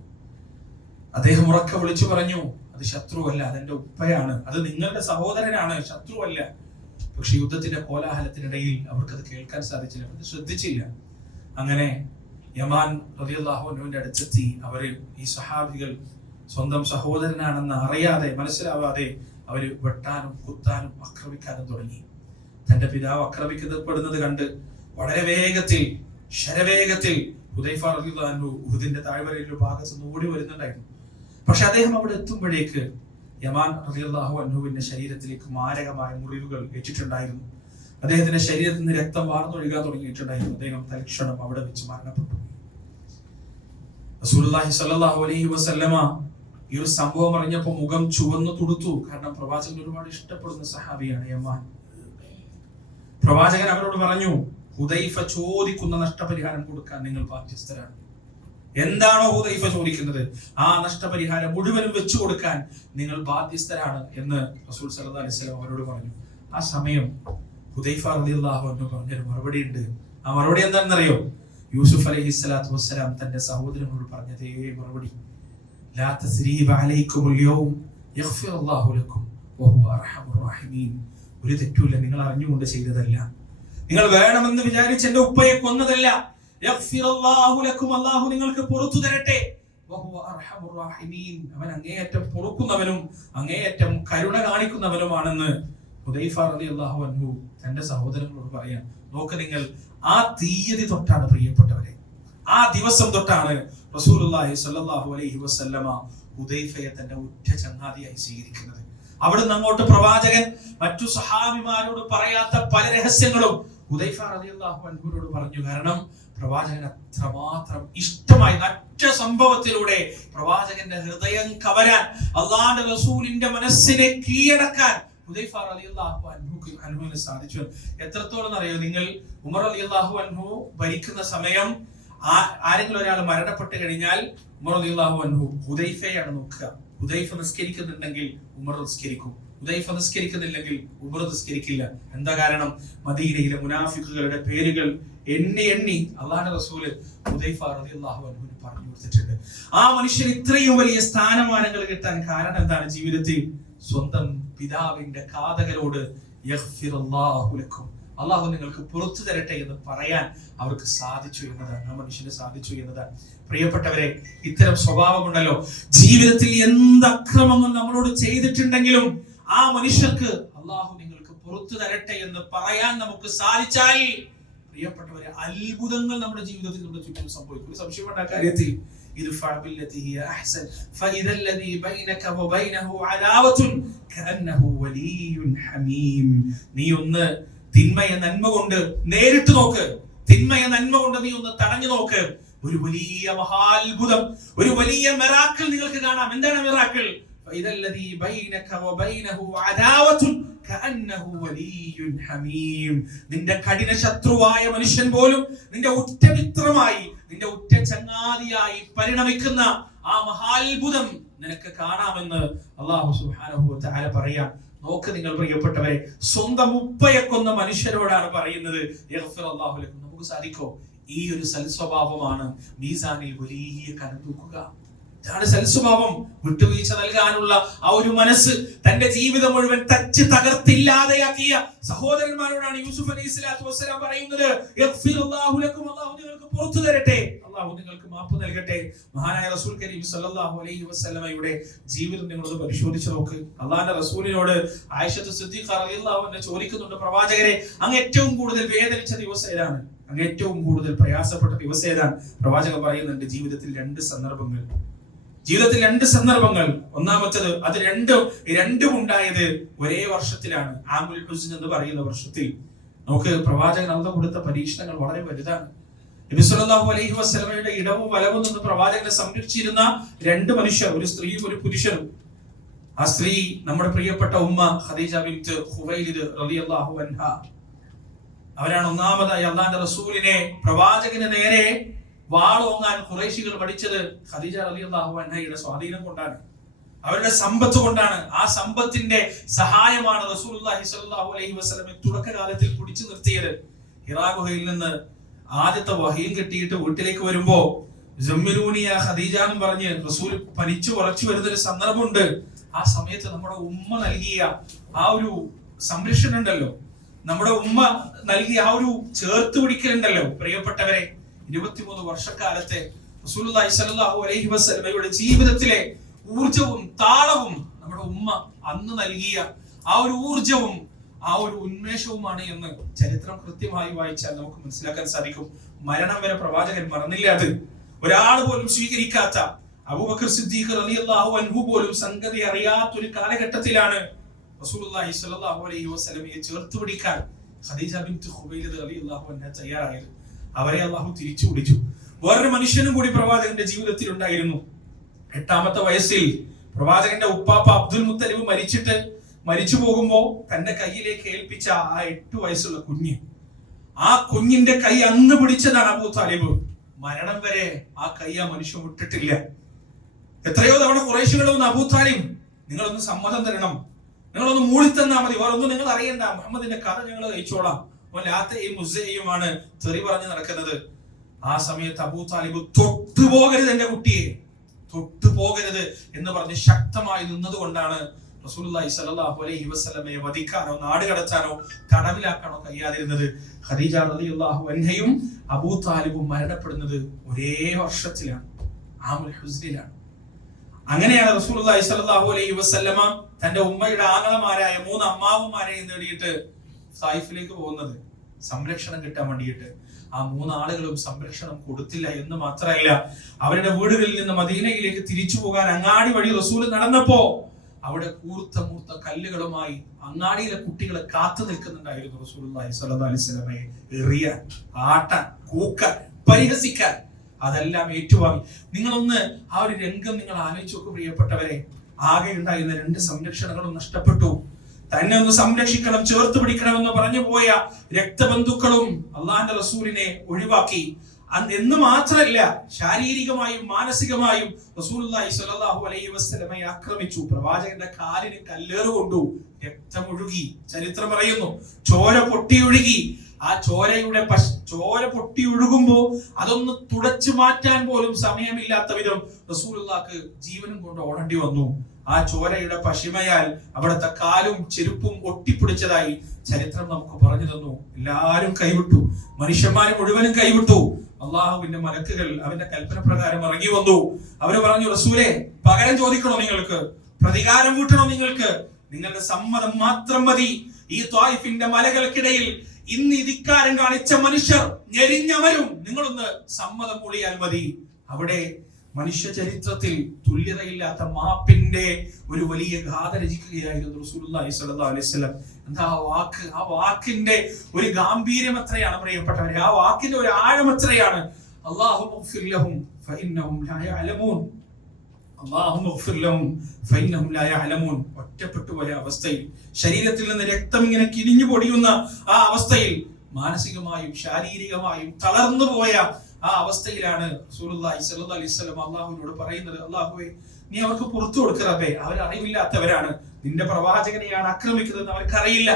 അദ്ദേഹം ഉറക്കെ വിളിച്ചു പറഞ്ഞു, അത് ശത്രുവല്ല, അതെന്റെ ഉപ്പയാണ്, അത് നിങ്ങളുടെ സഹോദരനാണ്, ശത്രുവല്ല. പക്ഷെ യുദ്ധത്തിന്റെ കോലാഹലത്തിനിടയിൽ അവർക്കത് കേൾക്കാൻ സാധിച്ചില്ല, അവർ ശ്രദ്ധിച്ചില്ല. അങ്ങനെ യമാൻ റളിയല്ലാഹു അൻഹുവിന്റെ അടുത്തെത്തി. അവര് ഈ സഹാബികൾ സ്വന്തം സഹോദരനാണെന്ന് അറിയാതെ, മനസ്സിലാവാതെ അവര് വെട്ടാനും കുത്താനും ആക്രമിക്കാനും തുടങ്ങി. തന്റെ പിതാവ് ആക്രമിക്കപ്പെടുന്നത് കണ്ട് വളരെ വേഗത്തിൽ, ശരവേഗത്തിൽ ഹുദൈഫ റളിയല്ലാഹു അൻഹു ഉഹുദിന്റെ താഴ്വരയിലെ ഭാഗത്ത് നിന്ന് ഓടി വരുന്നുണ്ടായിരുന്നു. പക്ഷെ അദ്ദേഹം അവിടെ എത്തുമ്പോഴേക്ക് യമാൻ റളിയല്ലാഹു അൻഹുവിന്റെ ശരീരത്തിലേക്ക് മാരകമായ മുറിവുകൾ ഏറ്റിട്ടുണ്ടായിരുന്നു. അദ്ദേഹത്തിന്റെ ശരീരത്തിൽ നിന്ന് രക്തം വാർന്നൊഴുകാൻ തുടങ്ങിയിട്ടുണ്ടായിരുന്നു. അദ്ദേഹം തൽക്ഷണം അവിടെ വെച്ച് മരണപ്പെട്ടു. റസൂലുള്ളാഹി സ്വല്ലല്ലാഹു അലൈഹി വസല്ലമ ഈ ഒരു സംഭവം അറിഞ്ഞപ്പോൾ മുഖം ചുവന്നു തുടുത്തു. കാരണം പ്രവാചകൻ ഒരുപാട് ഇഷ്ടപ്പെടുന്ന സഹാബിയാണ് യമാൻ. പ്രവാചകൻ അവരോട് പറഞ്ഞു, ഹുദൈഫ ചോദിക്കുന്ന നഷ്ടപരിഹാരം കൊടുക്കാൻ നിങ്ങൾ ബാധ്യസ്ഥരാണ്. എന്താണോ ഹുദൈഫ ചോദിക്കുന്നത് ആ നഷ്ടപരിഹാരം മുഴുവനും വെച്ചു കൊടുക്കാൻ നിങ്ങൾ ബാധ്യസ്ഥരാണ് എന്ന് റസൂൽ സല്ലല്ലാഹു അലൈഹി വസല്ലം അവരോട് പറഞ്ഞു. ആ സമയം ഹുദൈഫ റളിയല്ലാഹു അൻഹു പറഞ്ഞൊരു മറുപടി ഉണ്ട്. ആ മറുപടി എന്താണെന്നറിയോ? യൂസുഫ് അലൈഹിസ്സലാത്തു വസ്സലാം തന്റെ സഹോദരനോട് പറഞ്ഞതേ മറുപടി. ലാ തസ്രീബ അലൈക്കുമുൽ യൗം യഗ്ഫിറുല്ലാഹു ലക്കും വഹുവ അർഹമുർ റഹീമീൻ. ഒരു തെറ്റുമില്ല, നിങ്ങൾ അറിഞ്ഞുകൊണ്ട് ചെയ്തതല്ല, നിങ്ങൾ വേണമെന്ന് വിചാരിച്ച് എന്റെ ഉപ്പയെ കൊന്നതല്ല. യഗ്ഫിറുല്ലാഹു ലക്കും, അല്ലാഹു നിങ്ങൾക്ക് പുറത്തു തരട്ടെ. വഹുവ അർഹമുർ റഹീമീൻ, അവൻ അങ്ങേയറ്റം പൊറുക്കുന്നവനും അങ്ങേയറ്റം കരുണ കാണിക്കുന്നവനുമാണെന്ന് ഹുദൈഫ റളിയല്ലാഹു അൻഹു തന്റെ സഹോദരങ്ങളോട് പറയാൻ. നോക്ക് നിങ്ങൾ, ആ തീയതി തൊട്ടാണ് പ്രിയപ്പെട്ടവരെ, ആ ദിവസം തൊട്ടാണ് റസൂലുള്ളാഹി സ്വല്ലല്ലാഹു അലൈഹി വസല്ലമ ഹുദൈഫയെ തന്റെ ഉറ്റ ചങ്ങാതിയായി സ്വീകരിക്കുന്നത്. അവിടുന്ന് അങ്ങോട്ട് പ്രവാചകൻ മറ്റു സഹാബിമാരോട് പറയാത്ത പല രഹസ്യങ്ങളും ഹുദൈഫ റളിയല്ലാഹു അൻഹുവിനോട് പറഞ്ഞു. കാരണം പ്രവാചകൻ അത്രമാത്രം ഇഷ്ടമായി. ഒറ്റ സംഭവത്തിലൂടെ പ്രവാചകന്റെ ഹൃദയം കവരാൻ, അള്ളാഹുവിന്റെ റസൂലിന്റെ മനസ്സിനെ കീഴടക്കാൻ ഹുദൈഫ റളിയല്ലാഹു അൻഹുവിന് സാധിച്ചു. എത്രത്തോളം അറിയോ നിങ്ങൾ? ഉമർ റളിയല്ലാഹു അൻഹു ഭരിക്കുന്ന സമയം ആരെങ്കിലും ഒരാൾ മരണപ്പെട്ട് കഴിഞ്ഞാൽ ഉമർ റളിയല്ലാഹു അൻഹു ഹുദൈഫയാണ് നോക്കുക. ഹുദൈഫ നിസ്കരിക്കുന്നുണ്ടെങ്കിൽ ഉമർ നിസ്കരിക്കും, ഹുദൈഫ നിസ്കരിക്കുന്നില്ലെങ്കിൽ ഉമർ നിസ്കരിക്കില്ല. എന്താ കാരണം? മദീനയിലെ മുനാഫിക്കുകളുടെ പേരുകൾ എണ്ണി അള്ളാഹുവിന്റെ റസൂല് ഹുദൈഫ റളിയല്ലാഹു അൻഹുവിന് പറഞ്ഞു കൊടുത്തിട്ടുണ്ട്. ആ മനുഷ്യൻ ഇത്രയും വലിയ സ്ഥാനമാനങ്ങൾ കിട്ടാൻ കാരണം എന്താണ്? ജീവിതത്തിൽ സ്വന്തം പിതാവിന്റെ ഘാതകരോട് യഗ്ഫിറുല്ലാഹു ലക്കും, അള്ളാഹു നിങ്ങൾക്ക് പുറത്തു തരട്ടെ എന്ന് പറയാൻ അവർക്ക് സാധിച്ചു എന്നതാണ്, ആ മനുഷ്യന് സാധിച്ചു എന്നതാണ്. പ്രിയപ്പെട്ടവരെ, ഇത്തരം സ്വഭാവമുണ്ടല്ലോ. ജീവിതത്തിൽ എന്ത് അക്രമങ്ങൾ നമ്മളോട് ചെയ്തിട്ടുണ്ടെങ്കിലും ആ മനുഷ്യർക്ക് അള്ളാഹു നിങ്ങൾക്ക് പുറത്തു തരട്ടെ എന്ന് പറയാൻ നമുക്ക് സാധിച്ചാൽ പ്രിയപ്പെട്ടവരെ, അത്ഭുതങ്ങൾ നമ്മുടെ ജീവിതത്തിൽ നമ്മുടെ ചുറ്റും സംഭവിക്കും. ഒരു സംശയമുണ്ട് ആ കാര്യത്തിൽ. നീ ഒന്ന് തിന്മയെ നന്മ കൊണ്ട് നേരിട്ട് നോക്ക്, തിന്മയെ നന്മ കൊണ്ട് നീ ഒന്ന് തടഞ്ഞു നോക്ക്. ഒരു വലിയ മഹാത്ഭുതം, ഒരു വലിയ മിറാക്കിൾ നിങ്ങൾക്ക് കാണാം. എന്താണ് മിറാക്കിൾ? നിന്റെ കഠിന ശത്രുവായ മനുഷ്യൻ പോലും നിന്റെ ഉറ്റമിത്രമായി, നിന്റെ ഉറ്റ ചങ്ങാതിയായി പരിണമിക്കുന്ന ആ മഹാത്ഭുതം നിനക്ക് കാണാമെന്ന് അല്ലാഹു സുബ്ഹാനഹു വ തആല പറയാം. നോക്ക് നിങ്ങൾ പ്രിയപ്പെട്ടവരെ, സ്വന്തം ഉപ്പയെ കൊന്ന മനുഷ്യരോടാണ് പറയുന്നത് യഗ്ഫിറല്ലാഹു ലക്കും. നമുക്ക് സാധിക്കോ? ഈ ഒരു സൽസ്വഭാവമാണ് മീസാനിൽ വലിയ കനം തൂക്കുക. ഇതാണ് സൽസ്വഭാവം. വിട്ടുവീഴ്ച നൽകാനുള്ള ആ ഒരു മനസ്സ്. തന്റെ ജീവിതം മുഴുവൻ തച്ച് തകർത്തില്ലാതെയാക്കിയ സഹോദരന്മാരോടാണ് യൂസുഫ് അലൈഹി സ്വലാത്തു വസ്സലാം പറയുന്നത്, യഗ്ഫിറല്ലാഹു ലക്കും, അല്ലാഹു നിങ്ങൾക്ക് പുറത്തു തരട്ടെ, അല്ലാഹു നിങ്ങൾക്ക് മാപ്പ് നൽകട്ടെ. മഹാനായ റസൂൽ കരീം സല്ലല്ലാഹു അലൈഹി വസല്ലമയുടെ ജീവിതം നിങ്ങളൊന്ന് പരിശോധിച്ച് നോക്ക്. അല്ലാഹുവിന്റെ റസൂലിനോട് ആയിഷത്തു സിദ്ദീഖ റളിയല്ലാഹു അൻഹ ചോദിക്കുന്നുണ്ട്, പ്രവാചകരെ, അങ്ങ് ഏറ്റവും കൂടുതൽ വേദനിച്ച ദിവസം ഏതാണ്? അങ്ങ് ഏറ്റവും കൂടുതൽ പ്രയാസപ്പെട്ട ദിവസം ഏതാണ്? പ്രവാചകൻ പറയുന്നുണ്ട്, ജീവിതത്തിൽ രണ്ട് സന്ദർഭങ്ങൾ. ഒന്നാമത്തത്, അത് രണ്ടും ഉണ്ടായത് ഒരേ വർഷത്തിലാണ്, ആമുൽ ഹുസ്ൻ എന്ന് പറയുന്ന വർഷത്തിൽ. നമുക്ക് പ്രവാചകൻ അല്ലാഹു കൊടുത്ത പരീക്ഷണങ്ങൾ വളരെ വലുതാണ്. നബി സല്ലല്ലാഹു അലൈഹി വസല്ലമയുടെ ഇടവും വലവും നിന്ന് പ്രവാചകനെ സംരക്ഷിച്ചിരുന്ന രണ്ട് മനുഷ്യർ, ഒരു സ്ത്രീയും ഒരു പുരുഷനും. ആ സ്ത്രീ നമ്മുടെ പ്രിയപ്പെട്ട ഉമ്മ ഖദീജ ബിൻത് ഖുവൈലിദ് റളിയല്ലാഹു അൻഹ. അവരാണ് ഒന്നാമതായി അല്ലാഹുവിന്റെ റസൂലിനെ, പ്രവാചകന് നേരെ വാളോങ്ങാൻ ഖുറൈശികൾ പഠിച്ചത് ഖദീജ റളിയല്ലാഹു അൻഹയുടെ സ്വാധീനം കൊണ്ടാണ്, അവരുടെ സമ്പത്ത് കൊണ്ടാണ്. ആ സമ്പത്തിന്റെ സഹായമാണ് റസൂലുള്ളാഹി സ്വല്ലല്ലാഹു അലൈഹി വസല്ലം തുടക്കകാലത്തിൽ പിടിച്ചു നിർത്തിയത്. ഹിറാ ഗുഹയിൽ നിന്ന് ആദ്യത്തെ വഹീം കിട്ടിയിട്ട് വീട്ടിലേക്ക് വരുമ്പോ ജമ്മിലൂനിയ ഖദീജ എന്ന് പറഞ്ഞ് റസൂൽ പനിച്ചു ഉറച്ചു വരുന്നൊരു സന്ദർഭമുണ്ട്. ആ സമയത്ത് നമ്മുടെ ഉമ്മ നൽകിയ ആ ഒരു സംരക്ഷണം ഉണ്ടല്ലോ, നമ്മുടെ ഉമ്മ നൽകിയ ആ ഒരു ചേർത്ത് പിടിക്കലുണ്ടല്ലോ, പ്രിയപ്പെട്ടവരെ, 23 വർഷക്കാലത്തെ റസൂലുള്ളാഹി സ്വല്ലല്ലാഹു അലൈഹി വസല്ലമയുടെ ജീവിതത്തിലെ ഊർജവും താളവും നമ്മുടെ ഉമ്മ അന്ന് നൽകിയ ആ ഒരു ഊർജവും ആ ഒരു ഉന്മേഷവുമാണ് എന്ന് ചരിത്രം കൃത്യമായി വായിച്ചാൽ നമുക്ക് മനസ്സിലാക്കാൻ സാധിക്കും. മരണം വരെ പ്രവാചകൻ മറന്നില്ല. അത് ഒരാൾ പോലും സ്വീകരിക്കാത്ത അബൂബക്കർ സിദ്ദീഖ് റളിയല്ലാഹു അൻഹു പോലും സംഗതി അറിയാത്തൊരു കാലഘട്ടത്തിലാണ് റസൂലുള്ളാഹി സ്വല്ലല്ലാഹു അലൈഹി വസല്ലമയെ ചേർത്ത് പിടിക്കാൻ ഖദീജ ബിൻത് ഖുവൈലിദ് റളിയല്ലാഹു അൻഹ തയ്യാറായത്. അവരെ അല്ലാഹു തിരിച്ചു വിളിച്ചു. വേറൊരു മനുഷ്യനും കൂടി പ്രവാചകന്റെ ജീവിതത്തിൽ ഉണ്ടായിരുന്നു. 8ാമത്തെ വയസ്സിൽ പ്രവാചകന്റെ ഉപ്പാപ്പ അബ്ദുൽ മുത്തലിബ് മരിച്ചു പോകുമ്പോ തന്റെ കയ്യിലേക്ക് ഏൽപ്പിച്ച ആ 8 വയസ്സുള്ള കുഞ്ഞ്, ആ കുഞ്ഞിന്റെ കൈ അന്ന് പിടിച്ചതാണ് അബൂ താലിബ്. മരണം വരെ ആ കൈ ആ മനുഷ്യൻ വിട്ടിട്ടില്ല. എത്രയോ തവണ ഖുറൈശികളൊന്ന്, അബൂ താലിബ് നിങ്ങളൊന്ന് സമ്മതം തരണം, നിങ്ങളൊന്ന് മൂളിത്തന്നാ മതി, വേറൊന്നും നിങ്ങൾ അറിയണ്ട, മുഹമ്മദിന്റെ കഥ ഞങ്ങൾ കഴിച്ചോളാം, ാണ് തെറി പറഞ്ഞു നടക്കുന്നത്. ആ സമയത്ത് അബൂ താലിബ് തൊട്ടുപോകരുത്, എന്റെ കുട്ടിയെ തൊട്ടുപോകരുത് എന്ന് പറഞ്ഞ് ശക്തമായി നിന്നതുകൊണ്ടാണ് റസൂലുള്ളാഹി സ്വല്ലല്ലാഹു അലൈഹി വസല്ലമയെ വധിക്കാനോ നാടുകടത്താനോ തടവിലാക്കാനോ കഴിയാതിരുന്നത്. ഖദീജ റളിയല്ലാഹു അൻഹയും അബൂ താലിബും മരണപ്പെടുന്നത് ഒരേ വർഷത്തിലാണ്, ആമുൽ ഹുസ്നിലാണ്. അങ്ങനെയാണ് റസൂലുള്ളാഹി സ്വല്ലല്ലാഹു അലൈഹി വസല്ലമ തന്റെ ഉമ്മയുടെ ആങ്ങളമാരായ 3 അമ്മാവുമാരെയും നേടിയിട്ട് സായിഫിലേക്ക് പോകുന്നത് സംരക്ഷണം കിട്ടാൻ വേണ്ടിയിട്ട്. ആ 3 ആളുകളും സംരക്ഷണം കൊടുത്തില്ല എന്ന് മാത്രമല്ല, അവരുടെ വീടുകളിൽ നിന്ന് മദീനയിലേക്ക് തിരിച്ചു പോകാൻ അങ്ങാടി വഴി റസൂൽ നടന്നപ്പോ അവിടെ കൂർത്ത കല്ലുകളുമായി അങ്ങാടിയിലെ കുട്ടികളെ കാത്തു നിൽക്കുന്നുണ്ടായിരുന്നു. റസൂലുള്ളാഹി സ്വല്ലല്ലാഹു അലൈഹി വസല്ലമയെ എറിയാൻ, ആട്ടാൻ, കൂക്കാൻ, പരിഹസിക്കാൻ, അതെല്ലാം ഏറ്റുവാങ്ങി. നിങ്ങളൊന്ന് ആ ഒരു രംഗം നിങ്ങൾ ആലോചിച്ച് നോക്കൂ പ്രിയപ്പെട്ടവരെ. ആകെ ഉണ്ടായിരുന്ന 2 സംരക്ഷണങ്ങളും നഷ്ടപ്പെട്ടു. തന്നെ ഒന്ന് സംരക്ഷിക്കണം, ചേർത്ത് പിടിക്കണമെന്ന് പറഞ്ഞു പോയ രക്തബന്ധുക്കളും അള്ളാഹിന്റെ റസൂലിനെ ഒഴിവാക്കി. എന്ന് മാത്രമല്ല, ശാരീരികമായും മാനസികമായും റസൂലുള്ളാഹി സ്വല്ലല്ലാഹു അലൈഹി വസല്ലമയെ ആക്രമിച്ചു. പ്രവാചകന്റെ കാലിന് കല്ലേറ് കൊണ്ടു, രക്തമൊഴുകി. ചരിത്രം പറയുന്നു, ചോര പൊട്ടിയൊഴുകി. ആ ചോര പൊട്ടി ഒഴുകുമ്പോ അതൊന്ന് തുടച്ചു മാറ്റാൻ പോലും സമയമില്ലാത്ത വിധം റസൂലുള്ളാഹിക്ക് ജീവനും കൊണ്ട് ഓടേണ്ടി വന്നു. ആ ചോരയുടെ പശിമയാൽ അവിടുത്തെ കാലും ചെരുപ്പും ഒട്ടിപ്പിടിച്ചതായി ചരിത്രം നമുക്ക് പറഞ്ഞു തന്നു. എല്ലാരും കൈവിട്ടു, മനുഷ്യന്മാര് മുഴുവനും കൈവിട്ടു. അള്ളാഹുവിന്റെ മലക്കുകൾ അവന്റെ കൽപ്പന പ്രകാരം ഇറങ്ങി വന്നു. അവര് പറഞ്ഞു, റസൂലേ, പകരം ചോദിക്കണോ നിങ്ങൾക്ക്? പ്രതികാരം വീട്ടണോ നിങ്ങൾക്ക്? നിങ്ങളുടെ സമ്മതം മാത്രം മതി. ഈ ത്വായിഫിന്റെ മലകൾക്കിടയിൽ ഇന്ന് ധിക്കാരം കാണിച്ച മനുഷ്യർ ഞെരിഞ്ഞവരും നിങ്ങളൊന്ന് സമ്മതം മൂളിയാൽ മതി. അവിടെ മനുഷ്യ ചരിത്രത്തിൽ തുല്യതയില്ലാത്ത മാപ്പിന്റെ ഒരു വലിയ ഗാഥ രചിക്കുകയായിരുന്നു റസൂലുള്ളാഹി സ്വല്ലല്ലാഹു അലൈഹി വസല്ലം. എന്താ ആ വാക്കിന്റെ ഒരു ഗാംഭീര്യം എത്രയാണ് പ്രിയപ്പെട്ടവരെ, ആ വാക്കിന്റെ ഒരു ആഴം എത്രയാണ്. അല്ലാഹുമ്മ ഗ്ഫിർ ലഹും ഫഇന്നഹും ലാ യഅലമൂൻ. അല്ലാഹുമ്മ ഗ്ഫിർ ലഹും ഫഇന്നഹും ലാ യഅലമൂൻ. ഒറ്റപ്പെട്ടു പോയ അവസ്ഥയിൽ, ശരീരത്തിൽ നിന്ന് രക്തം ഇങ്ങനെ കിനിഞ്ഞു പൊടിയുന്ന ആ അവസ്ഥയിൽ, മാനസികമായും ശാരീരികമായും തളർന്നു പോയ ആ അവസ്ഥയിലാണ് റസൂലുള്ളാഹി സ്വല്ലല്ലാഹു അലൈഹി വസല്ലം അല്ലാഹുവിനോട് പറയുന്നത്, അല്ലാഹുവേ നീ അവർക്ക് പുറത്തു കൊടുക്കറബേ, അവർ അറിവില്ലാത്തവരാണ്, നിന്റെ പ്രവാചകനെയാണ് ആക്രമിക്കുന്നത്, അവർക്കറിയില്ല,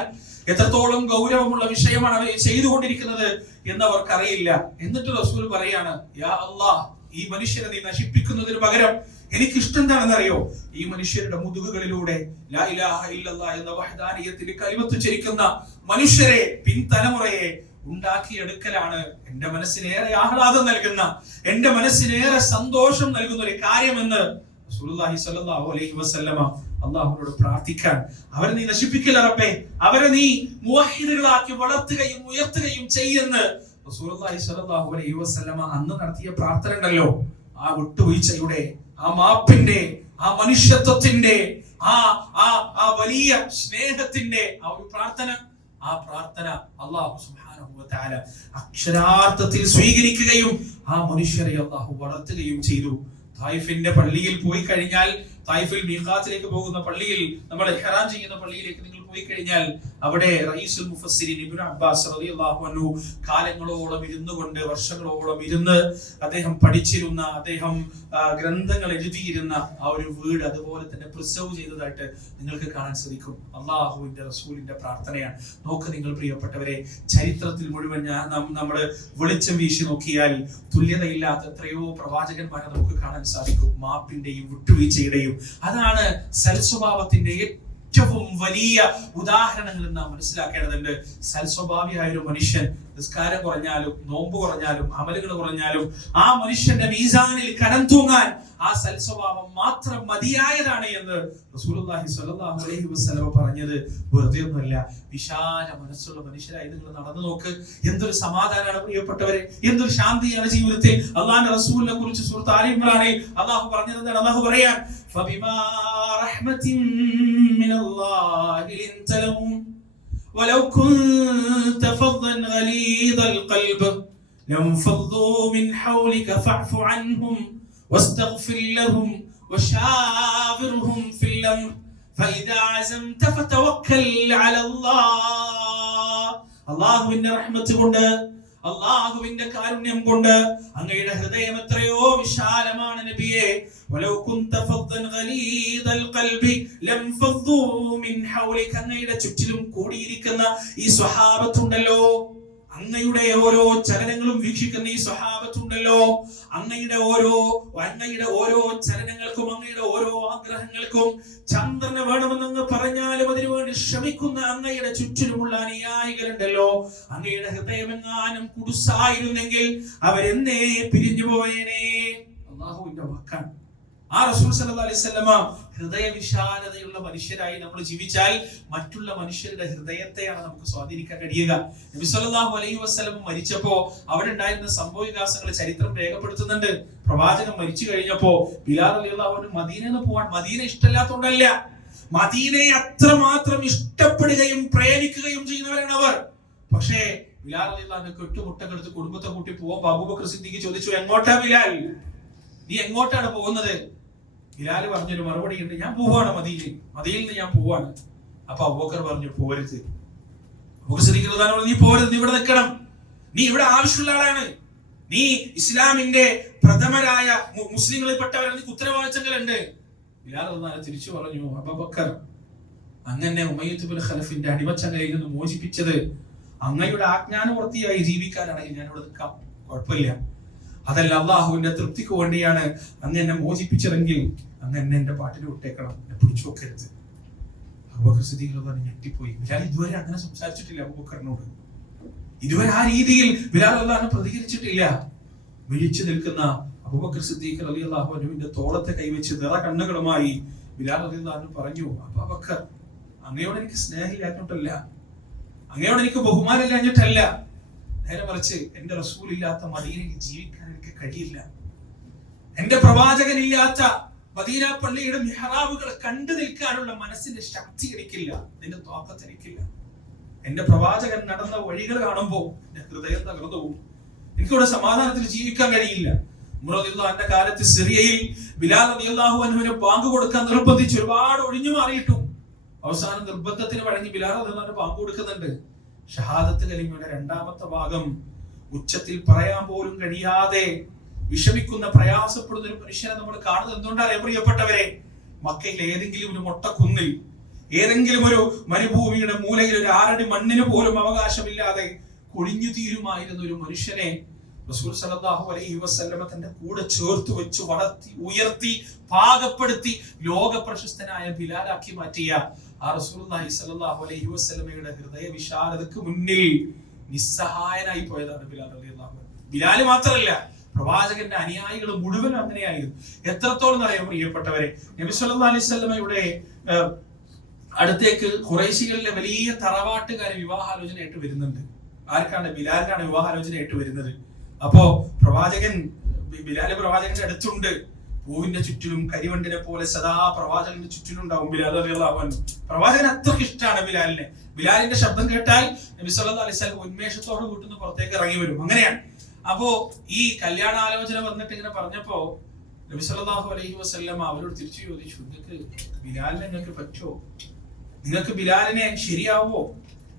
എത്രത്തോളം ഗൗരവമുള്ള വിഷയമാണ് അവർ ചെയ്തുകൊണ്ടിരിക്കുന്നത് എന്ന് അവർക്കറിയില്ല. എന്നിട്ട് റസൂൽ പറയാണ്, യാ അല്ലാഹ്, ഈ മനുഷ്യരെ നീ നശിപ്പിക്കുന്നതിന് പകരം എനിക്ക് ഇഷ്ടം എന്താണെന്നറിയോ, ഈ മനുഷ്യരുടെ മുതുകുകളിലൂടെ ലാ ഇലാഹ ഇല്ലല്ലാഹ് എന്ന വഹ്ദാനിയത്തിന്റെ കലിമത്ത് ചരിക്കുന്ന മനുഷ്യരെ, പിൻതലമുറയെ ഉണ്ടാക്കിയെടുക്കലാണ് എന്റെ മനസ്സിനേറെ ആഹ്ലാദം നൽകുന്ന, എന്റെ മനസ്സിനേറെ സന്തോഷം നൽകുന്ന ഒരു കാര്യമെന്ന് റസൂലുള്ളാഹി സ്വല്ലല്ലാഹു അലൈഹി വസല്ലമ അല്ലാഹുവോട് പ്രാർത്ഥിക്കാൻ. അവരെ നീ നശിപ്പിക്കില്ല റബ്ബേ, അവരെ നീ മുവഹിദുകളാക്കി വളർത്തുകയും ഉയർത്തുകയും ചെയ്യുമെന്ന് റസൂലുള്ളാഹി സ്വല്ലല്ലാഹു അലൈഹി വസല്ലമ അന്ന് നടത്തിയ പ്രാർത്ഥന ഉണ്ടല്ലോ. ആ വിട്ടുവീഴ്ചയുടെ, ആ മാപ്പിന്റെ, ആ മനുഷ്യത്വത്തിന്റെ, ആ വലിയ സ്നേഹത്തിന്റെ ആ ഒരു പ്രാർത്ഥന, ആ പ്രാർത്ഥന അല്ലാഹു സുബ്ഹാനഹു വ തആല അക്ഷരാർത്ഥത്തിൽ സ്വീകരിക്കുകയും ആ മനുഷ്യരെ അല്ലാഹു വളർത്തുകയും ചെയ്തു. തായിഫിന്റെ പള്ളിയിൽ പോയി കഴിഞ്ഞാൽ, തായിഫിൽ മീഖാത്തിലേക്ക് പോകുന്ന പള്ളിയിൽ, നമ്മൾ ഇഹ്റാം ചെയ്യുന്ന പള്ളിയിലേക്ക് നിങ്ങൾ പോയി കഴിഞ്ഞാൽ, അവിടെ റഈസുൽ മുഫസ്സിരീൻ ഇബ്നു അബ്ബാസ് റളിയല്ലാഹു അൻഹു കാലങ്ങളോളം ഇരുന്നുകൊണ്ട്, വർഷങ്ങളോളം ഇരുന്ന് അദ്ദേഹം പഠിച്ചിരുന്ന, അദ്ദേഹം ഗ്രന്ഥങ്ങൾ എഴുതിയിരുന്ന ആ ഒരു വീട് അതുപോലെ തന്നെ പ്രിസർവ് ചെയ്തതായിട്ട് നിങ്ങൾക്ക് കാണാൻ സാധിക്കും. അല്ലാഹുവിന്റെ റസൂലിന്റെ പ്രാർത്ഥനയാണ്. നോക്ക് നിങ്ങൾ പ്രിയപ്പെട്ടവരെ, ചരിത്രത്തിൽ മുഴുവൻ നമ്മൾ വെളിച്ചം വീശി നോക്കിയാൽ തുല്യതയില്ലാത്ത എത്രയോ പ്രവാചകന്മാരെ നമുക്ക് കാണാൻ സാധിക്കും. മാപ്പിന്റെയും വിട്ടുവീഴ്ചയുടെയും, അതാണ് സൽസ്വഭാവത്തിന്റെ ഏറ്റവും വലിയ ഉദാഹരണങ്ങൾ നാം മനസ്സിലാക്കേണ്ടതുണ്ട്. സൽസ്വഭാവിയായ ഒരു മനുഷ്യൻ നിസ്കാരം കുറഞ്ഞാലും, നോമ്പ് കുറഞ്ഞാലും, അമലുകൾ കുറഞ്ഞാലും, ആ മനുഷ്യന്റെ മീസാനിൽ കനം തൂങ്ങാൻ ആ സൽസ്വഭാവം മാത്രം മതിയായതാണ് എന്ന് റസൂലുള്ളാഹി സ്വല്ലല്ലാഹു അലൈഹി വസല്ലം പറഞ്ഞത് വെറുതെ ഒന്നുമല്ല. വിശാല മനസ്സുള്ള മനുഷ്യരായി നിങ്ങൾ നടന്നു നോക്ക്. എന്തൊരു സമാധാനമാണ് പ്രിയപ്പെട്ടവരെ, എന്തൊരു ശാന്തിയാണ് ജീവിതത്തിൽ. അല്ലാഹുവിന്റെ റസൂലിനെ കുറിച്ച് സൂറത്ത് ആല ഇംറാനിൽ അല്ലാഹു പറഞ്ഞത്, അല്ലാഹു പറയാൻ, ഫബിമാ റഹ്മത്തിൻ മിനല്ലാഹി ലിൻത ലഹും വലൗ കുൻത ഫദ്ദൻ ഗലീദൽ ഖൽബ് ലംഫദ്ദൂ മിൻ ഹൗലിക ഫഅഫു അൻഹും واستغفر لهم وشاورهم في الأمر فإذا عزمت فتوكل على الله. അല്ലാഹുവിന്റെ റഹ്മത്ത് കൊണ്ട്, അല്ലാഹുവിന്റെ കാരുണ്യം കൊണ്ട് അങ്ങയുടെ ഹൃദയം എത്രയോ വിശാലമാണ് നബിയേ. വലൗ കുൻത ഫദ്ദൻ ഗലീദൽ ഖൽബി ലംഫദ്ദൂ മിൻ ഹൗലിക, അങ്ങയുടെ ചുറ്റിലും കൂടിയിരിക്കുന്ന ഈ സ്വഹാബത്തുണ്ടല്ലോ, അങ്ങയുടെ ഓരോ ചലനങ്ങളും വീക്ഷിക്കുന്ന ഈ സ്വഹാബത്തുണ്ടല്ലോ, അങ്ങയുടെ ഓരോ ചലനങ്ങൾക്കും, അങ്ങയുടെ ഓരോ ആഗ്രഹങ്ങൾക്കും ചന്ദ്രനെ വേണമെന്ന് പറഞ്ഞാലും അതിനുവേണ്ടി ശ്രമിക്കുന്ന അങ്ങയുടെ ചുറ്റിലുമുള്ള അനുയായികളുണ്ടല്ലോ, അങ്ങയുടെ ഹൃദയമെങ്ങാനും കുടുസായിരുന്നെങ്കിൽ അവരെന്നേ പിരിഞ്ഞു പോയേനെ. അല്ലാഹുവിന്റെ വാക്കാണ്. ആ റസൂൽ സല്ലല്ലാഹു അലൈഹി വസല്ലമ ഹൃദയ വിശാലതയുള്ള മനുഷ്യരായി നമ്മൾ ജീവിച്ചാൽ മറ്റുള്ള മനുഷ്യരുടെ ഹൃദയത്തെയാണ് നമുക്ക് സ്വാധീനിക്കാൻ കഴിയുക. നബി സല്ലല്ലാഹു അലൈഹി വസല്ലം മരിച്ചപ്പോ അവിടെ ഉണ്ടായിരുന്ന സംഭവവികാസങ്ങൾ ചരിത്രം രേഖപ്പെടുത്തുന്നുണ്ട്. പ്രവാചകൻ മരിച്ചു കഴിഞ്ഞപ്പോ ബിലാൽ റളിയല്ലാഹു അൻഹു മദീനയിൽ പോവാൻ, മദീന ഇഷ്ടമില്ലാത്തതുകൊണ്ടല്ല, മദീനയെ അത്രമാത്രം ഇഷ്ടപ്പെടുകയും പ്രേമിക്കുകയും ചെയ്യുന്നവരാണ് അവർ. പക്ഷേ ബിലാൽ റളിയല്ലാഹു അൻഹു കെട്ടുമുട്ടക്കെടുത്ത് കുടുംബത്തെ കൂട്ടി പോകുമ്പോൾ അബൂബക്കർ സിദ്ദീഖ് ചോദിച്ചു, എങ്ങോട്ടാ ബിലാൽ, നീ എങ്ങോട്ടാണ് പോകുന്നത്? ബിലാൽ പറഞ്ഞൊരു മറുപടി ഉണ്ട്, ഞാൻ പോവാണ് മദീനയിൽ നിന്ന് ഞാൻ പോവാണ്. അപ്പൊ അബൂബക്കർ പറഞ്ഞു, പോരുത്. അബൂബക്കർ സിദ്ദീഖ് റളിയല്ലാഹു അൻഹു, നീ പോരുത്, നീ ഇവിടെ നിൽക്കണം, നീ ഇവിടെ ആവശ്യമുള്ള ആളാണ്, നീ ഇസ്ലാമിന്റെ പ്രഥമരായ മുസ്ലിങ്ങളിൽപ്പെട്ടവരെ നിനക്ക് ഉത്തരവാദിത്തങ്ങളുണ്ട്. ബിലാൽ റളിയല്ലാഹു അൻഹു തിരിച്ചു പറഞ്ഞു, അബൂബക്കർ, അങ്ങനെ ഉമയ്യത്ത് ഇബ്നു ഖലഫിന്റെ അടിമച്ചങ്ങയിൽ നിന്ന് മോചിപ്പിച്ചത് അങ്ങയുടെ ആജ്ഞാനുവർത്തിയായി ജീവിക്കാനാണെങ്കിൽ ഞാൻ ഇവിടെ നിൽക്കാം, കുഴപ്പമില്ല. അതല്ല, അള്ളാഹുവിന്റെ തൃപ്തിക്ക് വേണ്ടിയാണ് അങ്ങ് എന്നെ മോചിപ്പിച്ചതെങ്കിൽ അങ്ങ് എന്നെ എന്റെ പാട്ടിൽ വിട്ടേക്കണം, എന്നെ പിടിച്ചു വെക്കരുത്. അബൂബക്കർ സിദ്ദീഖ് റളിയല്ലാഹു അൻഹു ഞെട്ടിപ്പോയി. ബിലാൽ ഇതുവരെ അങ്ങനെ സംസാരിച്ചിട്ടില്ല അബൂബക്കറിനോട്, ഇതുവരെ ആ രീതിയിൽ ബിലാൽ റളിയല്ലാഹു അൻഹു പ്രതികരിച്ചിട്ടില്ല. വിഴിച്ചു നിൽക്കുന്ന അബൂബക്കർ സിദ്ദീഖ് റളിയല്ലാഹു അൻഹുവിന്റെ തോളത്തെ കൈവച്ച് നിറ കണ്ണുകളുമായി ബിലാൽ റളിയല്ലാഹു അൻഹു പറഞ്ഞു, അബൂബക്കർ, അങ്ങയോട് എനിക്ക് സ്നേഹമില്ലാഞ്ഞിട്ടല്ല, അങ്ങയോട് എനിക്ക് ബഹുമാനമില്ലാഞ്ഞിട്ടല്ല, നേരെ മറിച്ച് എന്റെ റസൂലില്ലാത്ത മദീനയിൽ ജീവിക്കാൻ എനിക്ക് കഴിയില്ല. എന്റെ പ്രവാചകനില്ലാത്ത മദീന പള്ളിയുടെ മിഹ്റാബുകൾ കണ്ടു നിൽക്കാനുള്ള മനസ്സിന്റെ ശക്തി എനിക്കില്ല, നിന്റെ ത്വാഖത്ത് എനിക്കില്ല. എന്റെ പ്രവാചകൻ നടന്ന വഴികൾ കാണുമ്പോൾ എന്റെ ഹൃദയം തകർന്നു പോകും. എനിക്കിവിടെ സമാധാനത്തിൽ ജീവിക്കാൻ കഴിയില്ല. ഉമർ റളിയല്ലാഹു അൻഹുവിന്റെ കാലത്ത് സിറിയയിൽ ബിലാൽ റളിയല്ലാഹു അൻഹുവിനെ ബാങ്ക് കൊടുക്കാൻ നിർബന്ധിച്ച് ഒരുപാട് ഒഴിഞ്ഞു മാറിയിട്ടും അവസാനം നിർബന്ധത്തിന് വഴങ്ങി ബിലാൽ റളിയല്ലാഹു അൻഹു ബാങ്ക് കൊടുക്കുന്നുണ്ട്. ഷഹാദത്ത് കലിമയുടെ രണ്ടാമത്തെ ഭാഗം ഉച്ചത്തിൽ പറയാൻ പോലും കഴിയാതെ വിഷമിക്കുന്ന, പ്രയാസപ്പെടുന്ന ഒരു മനുഷ്യനെ നമ്മൾ കാണുന്നത് എന്തുകൊണ്ടാണ് പ്രിയപ്പെട്ടവരെ? മക്കയിൽ ഏതെങ്കിലും ഒരു മൊട്ടക്കുന്നിൽ, ഏതെങ്കിലും ഒരു മരുഭൂമിയുടെ മൂലയിൽ ഒരു 6 അടി മണ്ണിന് പോലും അവകാശമില്ലാതെ കൊഴിഞ്ഞു തീരുമായിരുന്ന ഒരു മനുഷ്യനെ റസൂൽ സല്ലല്ലാഹു അലൈഹി വസല്ലമ തന്റെ കൂടെ ചേർത്ത് വെച്ച് വളർത്തി, ഉയർത്തി, പാകപ്പെടുത്തി ലോക പ്രശസ്തനായ ബിലാലാക്കി മാറ്റിയ ആ റസൂലുള്ളാഹി സ്വല്ലല്ലാഹു അലൈഹി വസല്ലമയുടെ ഹൃദയ വിശാലതയ്ക്ക് മുന്നിൽ നിസ്സഹായനായി പോയതാണ് ബിലാൽ റളിയല്ലാഹു അൻഹു. ബിലാൽ മാത്രമല്ല, പ്രവാചകന്റെ അനുയായികൾ മുഴുവൻ അങ്ങനെയായിരുന്നു. എത്രത്തോളം അറിയാം പ്രിയപ്പെട്ടവരെ? നബി സല്ലല്ലാഹു അലൈഹി വസല്ലമയുടെ അടുത്തേക്ക് ഖുറൈശികളിലെ വലിയ തറവാട്ടുകാരെ വിവാഹാലോചനയായിട്ട് വരുന്നുണ്ട്. ആർക്കാണ്? ബിലാലിനാണ് വിവാഹാലോചനയായിട്ട് വരുന്നത്. അപ്പോ ബിലാൽ പ്രവാചകന്റെ അടുത്തുണ്ട്. പൂവിന്റെ ചുറ്റിലും കരിവണ്ടിനെ പോലെ സദാ പ്രവാചകന്റെ ചുറ്റിലും ഉണ്ടാവും ബിലാൽ റളിയല്ലാഹു അൻഹു. പ്രവാചകൻ അത്രയ്ക്ക് ഇഷ്ടമാണ് ബിലാലിനെ. ബിലാലിന്റെ ശബ്ദം കേട്ടാൽ നബി സല്ലല്ലാഹു അലൈഹി വസല്ലം ഉന്മേഷത്തോട് വീട്ടിൽ പുറത്തേക്ക് ഇറങ്ങി വരും. അങ്ങനെയാണ്. അപ്പോ ഈ കല്യാണാലോചന വന്നിട്ട് ഇങ്ങനെ പറഞ്ഞപ്പോ നബി സല്ലല്ലാഹു അലൈഹി വസല്ലം അവരോട് തിരിച്ചു ചോദിച്ചു, ബിലാലിനെ നിങ്ങൾക്ക് പറ്റുമോ? നിങ്ങൾക്ക് ബിലാലിനെ ശരിയാവോ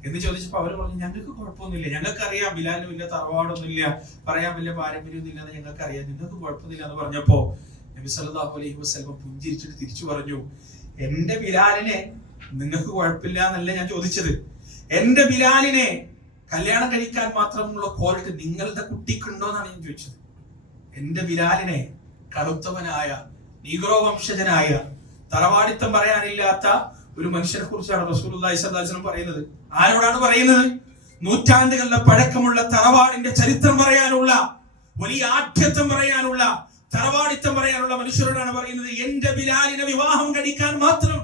എന്ന് ചോദിച്ചപ്പോ അവർ പറഞ്ഞു, ഞങ്ങൾക്ക് കുഴപ്പമൊന്നുമില്ല, ഞങ്ങൾക്കറിയാം ബിലാലിന് വലിയ തറവാടൊന്നുമില്ല, പറയാൻ വലിയ പാരമ്പര്യമൊന്നും ഇല്ലെന്ന് ഞങ്ങൾക്കറിയാം, നിങ്ങൾക്ക് കുഴപ്പമൊന്നുമില്ല എന്ന് പറഞ്ഞപ്പോ നബി സല്ലല്ലാഹു അലൈഹി വസല്ലം പുഞ്ചിരിച്ചിട്ട് തിരിച്ചു പറഞ്ഞു, എന്റെ ബിലാലിനെ നിങ്ങൾക്ക് കുഴപ്പമില്ല എന്നല്ല ഞാൻ ചോദിച്ചത്, എന്റെ ബിലാലിനെ കല്യാണം കഴിക്കാൻ മാത്രമുള്ള ക്വാളിറ്റി നിങ്ങളുടെ കുട്ടിക്കുണ്ടോ എന്നാണ് ഞാൻ ചോദിച്ചത്. എന്റെ ബിലാലിനെ കറുത്തവനായ, നീഗ്രോ വംശജനായ, തറവാടിത്തം പറയാനില്ലാത്ത ഒരു മനുഷ്യനെ കുറിച്ചാണ് റസൂലുള്ളാഹി സ്വല്ലല്ലാഹു അലൈഹി വസല്ലം പറയുന്നത്. ആരോടാണ് പറയുന്നത്? നൂറ്റാണ്ടുകളുടെ പഴക്കമുള്ള തറവാടിന്റെ ചരിത്രം പറയാനുള്ള, വലിയ ആഠ്യത്വം പറയാനുള്ള, തറവാടിത്തം പറയാനുള്ള മനുഷ്യരോടാണ് പറയുന്നത്. എന്റെ ബിലാലിനെ വിവാഹം കഴിക്കാൻ മാത്രം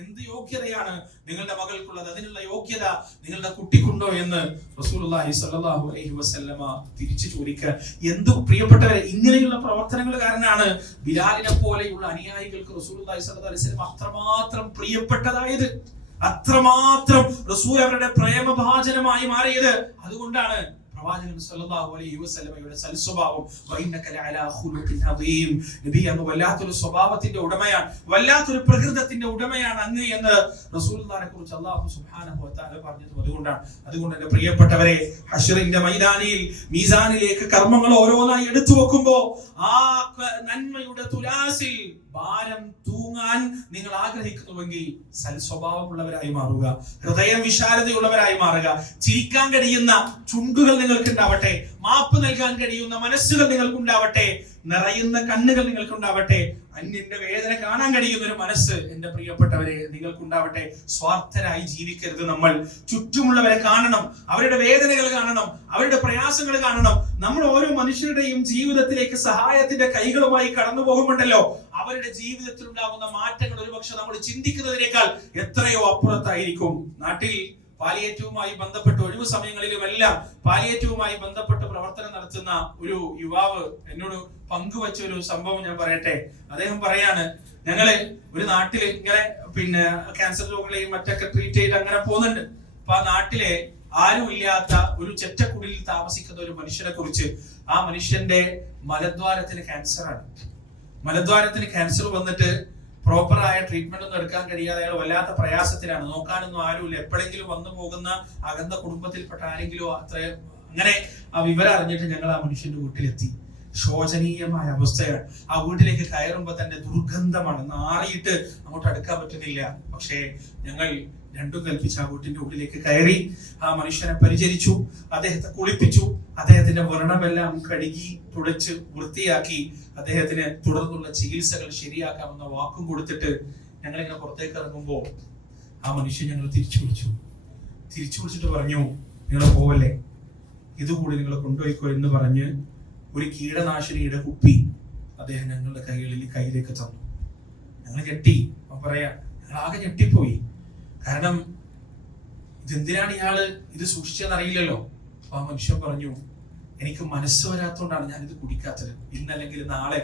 എന്ത് യോഗ്യതയാണ് നിങ്ങളുടെ മകൾക്കുള്ളത്? അതിനുള്ള യോഗ്യത നിങ്ങളുടെ കുട്ടിക്കുണ്ടോ എന്ന് റസൂലുള്ളാഹി സ്വല്ലല്ലാഹു അലൈഹി വസല്ലമ തിരിച്ചു ചോദിക്കുക. എന്ത് പ്രിയപ്പെട്ടവരെ, ഇങ്ങനെയുള്ള പ്രവർത്തനങ്ങൾ കാരണമാണ് ബിലാലിനെ പോലെയുള്ള അനുയായികൾക്ക് റസൂലുള്ളാഹി സ്വല്ലല്ലാഹു അലൈഹി വസല്ലം അത്രമാത്രം പ്രിയപ്പെട്ടതായത്, അത്രമാത്രം റസൂൽ അവരുടെ പ്രേമഭാജനമായി മാറിയത്. അതുകൊണ്ടാണ് പ്രവാചകൻ സല്ലല്ലാഹു അലൈഹി വസല്ലമയുടെ സൽസ്വഭാവം, വഇന്നക ലഅലാ ഖുലുഖിൻ അദീം, നബി അങ്ങ് വല്ലാത്തൊരു സ്വഭാവത്തിന്റെ ഉടമയാണ്, വല്ലാത്തൊരു പ്രകൃതത്തിന്റെ ഉടമയാണ് അങ്ങ് എന്ന് റസൂലുള്ളാഹിനെ കുറിച്ച് അല്ലാഹു സുബ്ഹാനഹു വ തആല പറഞ്ഞത്. അതുകൊണ്ട് എന്റെ പ്രിയപ്പെട്ടവരെ, ഹശ്റിന്റെ മൈതാനിയിൽ മീസാനിലേക്ക് കർമ്മങ്ങൾ ഓരോന്നായി എടുത്തു വെക്കുമ്പോൾ ആ നന്മയുടെ തുലാസിൽ ഭാരം തൂങ്ങാൻ നിങ്ങൾ ആഗ്രഹിക്കുന്നുവെങ്കിൽ സൽസ്വഭാവമുള്ളവരായി മാറുക, ഹൃദയം വിശാലതയുള്ളവരായി മാറുക, ചിരിക്കാൻ കഴിയുന്ന ചുണ്ടുകൾ നിങ്ങൾക്ക് ഉണ്ടാവട്ടെ, മാപ്പ് നൽകാൻ കഴിയുന്ന മനസ്സുകൾ നിങ്ങൾക്കുണ്ടാവട്ടെ, നിറയുന്ന കണ്ണുകൾ നിങ്ങൾക്കുണ്ടാവട്ടെ, അന്യന്റെ വേദന കാണാൻ കഴിയുന്ന ഒരു മനസ്സ് എന്റെ പ്രിയപ്പെട്ടവരെ നിങ്ങൾക്കുണ്ടാവട്ടെ. സ്വാർത്ഥരായി ജീവിക്കരുത്. നമ്മൾ ചുറ്റുമുള്ളവരെ കാണണം, അവരുടെ വേദനകൾ കാണണം, അവരുടെ പ്രയാസങ്ങൾ കാണണം. നമ്മൾ ഓരോ മനുഷ്യരുടെയും ജീവിതത്തിലേക്ക് സഹായത്തിന്റെ കൈകളുമായി കടന്നു പോകുമ്പോണ്ടല്ലോ, അവരുടെ ജീവിതത്തിൽ ഉണ്ടാകുന്ന മാറ്റങ്ങൾ ഒരുപക്ഷെ നമ്മൾ ചിന്തിക്കുന്നതിനേക്കാൾ എത്രയോ അപ്പുറത്തായിരിക്കും. നാട്ടിൽ പാലിയേറ്റീവുമായി ബന്ധപ്പെട്ട് ഒഴിവു സമയങ്ങളിലുമെല്ലാം പാലിയേറ്റീവുമായി ബന്ധപ്പെട്ട് പ്രവർത്തനം നടത്തുന്ന ഒരു യുവാവ് എന്നോട് പങ്കുവച്ച ഒരു സംഭവം ഞാൻ പറയട്ടെ. അദ്ദേഹം പറയാണ്, ഞങ്ങള് ഒരു നാട്ടില് ഇങ്ങനെ ക്യാൻസർ രോഗികളെയും മറ്റൊക്കെ ട്രീറ്റ് ചെയ്ത് അങ്ങനെ പോകുന്നുണ്ട്. അപ്പൊ ആ നാട്ടിലെ ആരുമില്ലാത്ത ഒരു ചെറ്റക്കുടിലിൽ താമസിക്കുന്ന ഒരു മനുഷ്യനെ കുറിച്ച്, ആ മനുഷ്യന്റെ മലദ്വാരത്തിന് ക്യാൻസറാണ്. മലദ്വാരത്തിന് ക്യാൻസർ വന്നിട്ട് പ്രോപ്പറായ ട്രീറ്റ്മെന്റ് ഒന്നും എടുക്കാൻ കഴിയാതെ അയാൾ വല്ലാത്ത പ്രയാസത്തിലാണ്. നോക്കാനൊന്നും ആരുമില്ല. എപ്പോഴെങ്കിലും വന്നു പോകുന്ന അകന്ന കുടുംബത്തിൽപ്പെട്ട ആരെങ്കിലും അങ്ങനെ ആ വിവരം അറിഞ്ഞിട്ട് ഞങ്ങൾ ആ മനുഷ്യന്റെ വീട്ടിലെത്തി. ശോചനീയമായ അവസ്ഥയാണ്. ആ വീട്ടിലേക്ക് കയറുമ്പോ തന്നെ ദുർഗന്ധമാണ്, നാറിയിട്ട് അങ്ങോട്ട് അടുക്കാൻ പറ്റുന്നില്ല. പക്ഷേ ഞങ്ങൾ രണ്ടും കൽപ്പിച്ച് ആ വീട്ടിന്റെ ഉള്ളിലേക്ക് കയറി ആ മനുഷ്യനെ പരിചരിച്ചു, അദ്ദേഹത്തെ കുളിപ്പിച്ചു, അദ്ദേഹത്തിന്റെ വ്രണമെല്ലാം കഴുകി തുടച്ച് വൃത്തിയാക്കി അദ്ദേഹത്തിന് തുടർന്നുള്ള ചികിത്സകൾ ശരിയാക്കാമെന്ന വാക്കും കൊടുത്തിട്ട് ഞങ്ങളിങ്ങനെ പുറത്തേക്ക് ഇറങ്ങുമ്പോൾ ആ മനുഷ്യൻ ഞങ്ങൾ തിരിച്ചു വിളിച്ചിട്ട് പറഞ്ഞു, നിങ്ങൾ പോവല്ലേ, ഇതുകൂടി നിങ്ങൾ കൊണ്ടുപോയിക്കോ എന്ന് പറഞ്ഞ് ഒരു കീടനാശിനിയുടെ കുപ്പി അദ്ദേഹം ഞങ്ങളുടെ കൈയിലേക്ക് തന്നു. ഞങ്ങൾ ഞെട്ടി. അപ്പൊ പറയാ, ഞങ്ങൾ ആകെ ഞെട്ടിപ്പോയി. കാരണം ഇതെന്തിനാണ് ഇയാള് ഇത് സൂക്ഷിച്ചതെന്ന് അറിയില്ലല്ലോ. അപ്പൊ ആ മനുഷ്യൻ പറഞ്ഞു, എനിക്ക് മനസ്സ് വരാത്തോണ്ടാണ് ഞാൻ ഇത് കുടിക്കാത്തത്. ഇന്നല്ലെങ്കിൽ നാളെ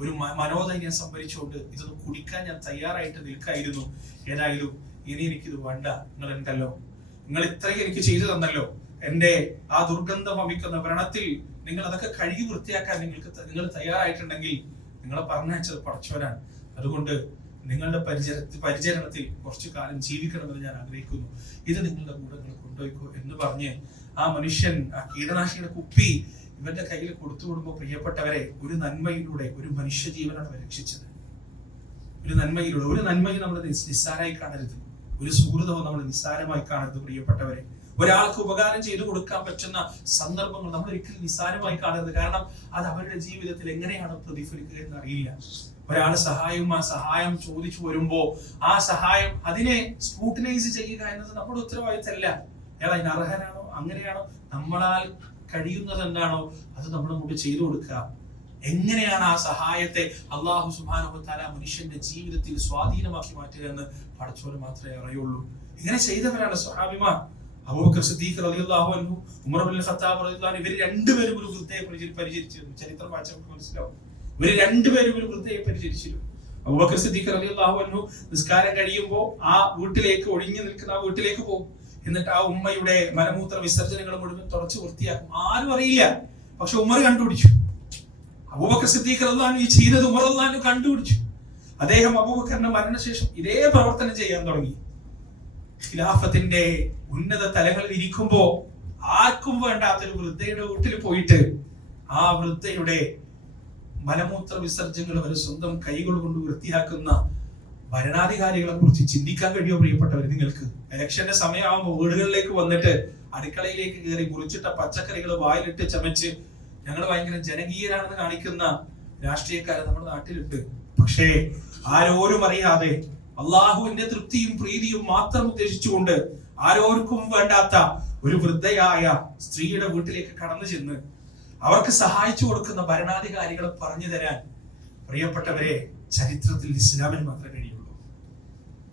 ഒരു മനോധൈര്യം സംഭരിച്ചുകൊണ്ട് ഇതൊന്ന് കുടിക്കാൻ ഞാൻ തയ്യാറായിട്ട് നിൽക്കായിരുന്നു. ഏതായാലും ഇനി എനിക്കിത് വേണ്ട. നിങ്ങൾ ഉണ്ടല്ലോ, നിങ്ങൾ ഇത്രയും എനിക്ക് ചെയ്തു തന്നല്ലോ. എന്റെ ആ ദുർഗന്ധം വമിക്കുന്ന വ്രണത്തിൽ നിങ്ങൾ അതൊക്കെ കഴുകി വൃത്തിയാക്കാൻ നിങ്ങൾ തയ്യാറായിട്ടുണ്ടെങ്കിൽ നിങ്ങളെ പറഞ്ഞയച്ചത് പടച്ചവനാണ്. അതുകൊണ്ട് നിങ്ങളുടെ പരിചരണത്തിൽ കുറച്ചു കാലം ജീവിക്കണമെന്ന് ഞാൻ ആഗ്രഹിക്കുന്നു. ഇത് നിങ്ങളുടെ കൂടെ നിങ്ങൾ കൊണ്ടുപോയിക്കോ എന്ന് പറഞ്ഞ് ആ മനുഷ്യൻ ആ കീടനാശിനിയുടെ കുപ്പി ഇവന്റെ കയ്യിൽ കൊടുത്തു കൊടുക്കുമ്പോൾ, പ്രിയപ്പെട്ടവരെ, ഒരു നന്മയിലൂടെ ഒരു മനുഷ്യ ജീവനാണ് രക്ഷിച്ചത്. ഒരു നന്മയിലൂടെ, ഒരു നന്മയും നമ്മൾ നിസ്സാരമായി കാണരുത്, ഒരു സുഹൃതവും നമ്മൾ നിസ്സാരമായി കാണരുത്. പ്രിയപ്പെട്ടവരെ, ഒരാൾക്ക് ഉപകാരം ചെയ്തു കൊടുക്കാൻ പറ്റുന്ന സന്ദർഭങ്ങൾ നമ്മൾ ഒരിക്കലും നിസ്സാരമായി കാണരുത്. കാരണം അത് അവരുടെ ജീവിതത്തിൽ എങ്ങനെയാണ് പ്രതിഫലിക്കുക എന്ന് അറിയില്ല. ഒരാൾ സഹായം ചോദിച്ചു വരുമ്പോ ആ സഹായം അതിനെ സ്ക്രൂട്ടിനൈസ് ചെയ്യുക എന്നത് നമ്മുടെ ഉത്തരവാദിത്തമല്ല. അയാൾ അതിന് അർഹനാണോ, അങ്ങനെയാണോ, നമ്മളാൽ കഴിയുന്നത് എന്താണോ അത് നമ്മൾ അങ്ങോട്ട് ചെയ്തു കൊടുക്കുക. എങ്ങനെയാണ് ആ സഹായത്തെ അല്ലാഹു സുബ്ഹാനഹു വ തആല മനുഷ്യന്റെ ജീവിതത്തിൽ സ്വാധീനമാക്കി മാറ്റുക എന്ന് പടച്ചവന് മാത്രമേ അറിയുള്ളൂ. ഇങ്ങനെ ചെയ്തവരാണ് സ്വഹാബിമാർ. അബൂബക്കർ സിദ്ദീഖ് റളിയല്ലാഹു അൻഹു, ഉമർ ഇബ്നുൽ ഖത്താബ് റളിയല്ലാഹു അൻഹു, ഇവർ രണ്ടുപേരും ഒരു വൃദ്ധയെ പരിചരിച്ചിരുന്നു. ചരിത്രം വായിച്ചാൽ നമുക്ക് മനസ്സിലാവും. ഇവർ രണ്ടുപേരും ഒരു വൃദ്ധയെ പരിചരിച്ചിരുന്നു. അബൂബക്കർ സിദ്ദീഖ് റളിയല്ലാഹു അൻഹു നിസ്കാരം കഴിയുമ്പോൾ ആ വീട്ടിലേക്ക്, ഒഴിഞ്ഞു നിൽക്കുന്ന ആ വീട്ടിലേക്ക് പോകും. എന്നിട്ട് ആ ഉമ്മയുടെ മലമൂത്ര വിസർജനങ്ങൾ മുഴുവൻ തുടച്ചു വൃത്തിയാക്കും. ആരും അറിയില്ല. പക്ഷെ ഉമർ കണ്ടുപിടിച്ചു. അബൂബക്കർ സിദ്ദീഖ് റളിയല്ലാഹു അൻഹു ഈ ചെയ്തത് ഉമർ റളിയല്ലാഹു അൻഹു കണ്ടുപിടിച്ചു. അദ്ദേഹം അബൂബക്കറിന്റെ മരണശേഷം ഇതേ പ്രവർത്തനം ചെയ്യാൻ തുടങ്ങി. ഖിലാഫത്തിന്റെ ഉന്നത തലങ്ങളിൽ ഇരിക്കുമ്പോ ആർക്കും വേണ്ടാത്തൊരു വൃദ്ധയുടെ വീട്ടിൽ പോയിട്ട് ആ വൃദ്ധയുടെ മലമൂത്ര വിസർജനങ്ങൾ അവർ സ്വന്തം കൈകൾ കൊണ്ട് വൃത്തിയാക്കുന്ന ഭരണാധികാരികളെ കുറിച്ച് ചിന്തിക്കാൻ കഴിയുമോ പ്രിയപ്പെട്ടവർ? നിങ്ങൾക്ക് ഇലക്ഷന്റെ സമയമാകുമ്പോൾ വീടുകളിലേക്ക് വന്നിട്ട് അടുക്കളയിലേക്ക് കയറി മുറിച്ചിട്ട പച്ചക്കറികൾ വായിലിട്ട് ചമച്ച് ഞങ്ങൾ ഭയങ്കര ജനകീയരാണെന്ന് കാണിക്കുന്ന രാഷ്ട്രീയക്കാരെ നമ്മുടെ നാട്ടിലുണ്ട്. പക്ഷേ ആരോരും അറിയാതെ അള്ളാഹുവിന്റെ തൃപ്തിയും പ്രീതിയും മാത്രം ഉദ്ദേശിച്ചുകൊണ്ട് ആരോർക്കും വേണ്ടാത്ത ഒരു വൃദ്ധയായ സ്ത്രീയുടെ വീട്ടിലേക്ക് കടന്നു ചെന്ന് അവർക്ക് സഹായിച്ചു കൊടുക്കുന്ന ഭരണാധികാരികളെ പറഞ്ഞു തരാൻ പ്രിയപ്പെട്ടവരെ ചരിത്രത്തിൽ ഇസ്ലാമിന് മാത്രമേ കഴിയുള്ളൂ.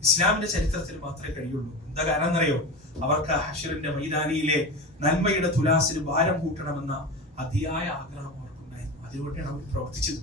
ഇസ്ലാമിന്റെ ചരിത്രത്തിൽ മാത്രമേ കഴിയുള്ളൂ. എന്താ കാരണം എന്നറിയോ? അവർക്ക് ഹശ്റിന്റെ മൈതാനിയിലെ നന്മയുടെ തുലാസിന് ഭാരം കൂട്ടണമെന്ന അതിയായ ആഗ്രഹം അവർക്കുണ്ടായിരുന്നു. അതുകൊണ്ടാണ് അവർ പ്രവർത്തിച്ചത്.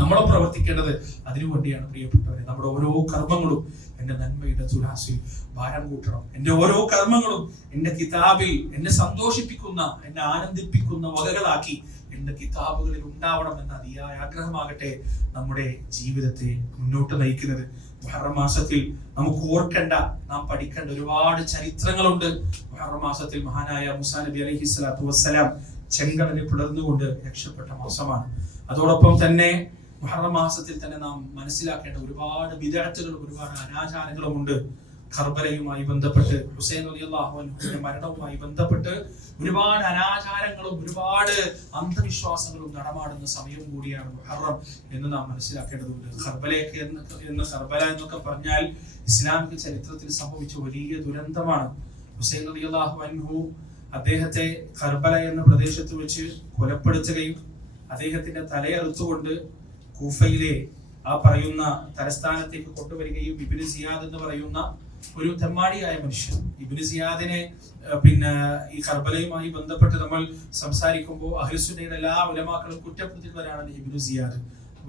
നമ്മളും പ്രവർത്തിക്കേണ്ടത് അതിനുവേണ്ടിയാണ് പ്രിയപ്പെട്ടവരെ. നമ്മുടെ ഓരോ കർമ്മങ്ങളും എന്റെ നന്മയുടെ തുലാസിൽ ഭാരം കൂട്ടണം. എന്റെ ഓരോ കർമ്മങ്ങളും എന്റെ കിതാബിൽ എന്നെ സന്തോഷിപ്പിക്കുന്ന, എന്നെ ആനന്ദിപ്പിക്കുന്ന വകകളാക്കി എന്റെ കിതാബുകളിൽ ഉണ്ടാവണം എന്ന അതിയായ ആഗ്രഹമാകട്ടെ നമ്മുടെ ജീവിതത്തെ മുന്നോട്ട് നയിക്കുന്നത്. മുഹറം മാസത്തിൽ നമുക്ക് ഓർക്കേണ്ട, നാം പഠിക്കേണ്ട ഒരുപാട് ചരിത്രങ്ങളുണ്ട്. മുഹറം മാസത്തിൽ മഹാനായ മൂസാ നബി അലൈഹിസ്സലാത്തു വസ്സലാം ചെങ്കടലിൽ പിളർന്നുകൊണ്ട് രക്ഷപ്പെട്ട മാസമാണ്. അതോടൊപ്പം തന്നെ മുഹറം മാസത്തിൽ തന്നെ നാം മനസ്സിലാക്കേണ്ട ഒരുപാട് ബിദ്അത്തുകളും ഒരുപാട് അനാചാരങ്ങളും ഉണ്ട്. കർബലയുമായി ബന്ധപ്പെട്ട്, ഹുസൈൻ റളിയല്ലാഹു അൻഹുവിന്റെ മരണവുമായി ബന്ധപ്പെട്ട് ഒരുപാട് അനാചാരങ്ങളും ഒരുപാട് അന്ധവിശ്വാസങ്ങളും നടമാടുന്ന സമയം കൂടിയാണ് മുഹറം എന്ന് നാം മനസ്സിലാക്കേണ്ടതുണ്ട്. കർബല എന്നൊക്കെ പറഞ്ഞാൽ ഇസ്ലാമിക ചരിത്രത്തിൽ സംഭവിച്ച വലിയ ദുരന്തമാണ്. ഹുസൈൻ റളിയല്ലാഹു അൻഹു അദ്ദേഹത്തെ കർബല എന്ന പ്രദേശത്ത് വെച്ച് കൊലപ്പെടുത്തുകയും അദ്ദേഹത്തിന്റെ തലയറുത്തുകൊണ്ട് കൂഫയിലെ ആ പറയുന്ന തലസ്ഥാനത്തേക്ക് കൊണ്ടുവരികയും ഇബ്നു സിയാദ് എന്ന് പറയുന്ന ഒരു തെമ്മാടിയായ മനുഷ്യൻ, ഇബ്നു സിയാദിനെ ഈ കർബലയുമായി ബന്ധപ്പെട്ട് നമ്മൾ സംസാരിക്കുമ്പോൾ അഹ്ലുസുന്നയുടെ എല്ലാ ഉലമാക്കളും കുറ്റപ്പെടുത്തുന്നവരാണ് ഇബ്നു സിയാദ്.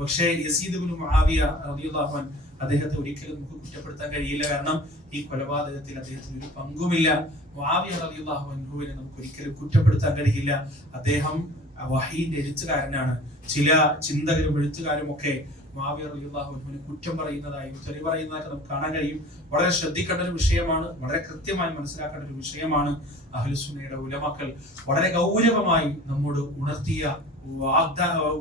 പക്ഷേ യസീദ് ഇബ്നു മുആവിയ റളിയല്ലാഹു അൻഹു അദ്ദേഹത്തെ ഒരിക്കലും നമുക്ക് കുറ്റപ്പെടുത്താൻ കഴിയില്ല. കാരണം ഈ കൊലപാതകത്തിൽ അദ്ദേഹത്തിന് ഒരു പങ്കുമില്ല. മുആവിയ റളിയല്ലാഹു അൻഹുവിനെ നമുക്ക് ഒരിക്കലും കുറ്റപ്പെടുത്താൻ കഴിയില്ല. അദ്ദേഹം വഹീന്റെ എഴുത്തുകാരനാണ്. ചില ചിന്തകരും എഴുത്തുകാരും ഒക്കെ മുആവിയ റളിയല്ലാഹു അൻഹുവിനെ കുറ്റം പറയുന്നതായും തെറി പറയുന്നതായിട്ട് നമുക്ക് കാണാൻ കഴിയും. വളരെ ശ്രദ്ധിക്കേണ്ട ഒരു വിഷയമാണ്, വളരെ കൃത്യമായി മനസ്സിലാക്കേണ്ട ഒരു വിഷയമാണ്. അഹ്ലുസുന്നയുടെ ഉലമാക്കൾ വളരെ ഗൗരവമായി നമ്മോട് ഉണർത്തിയ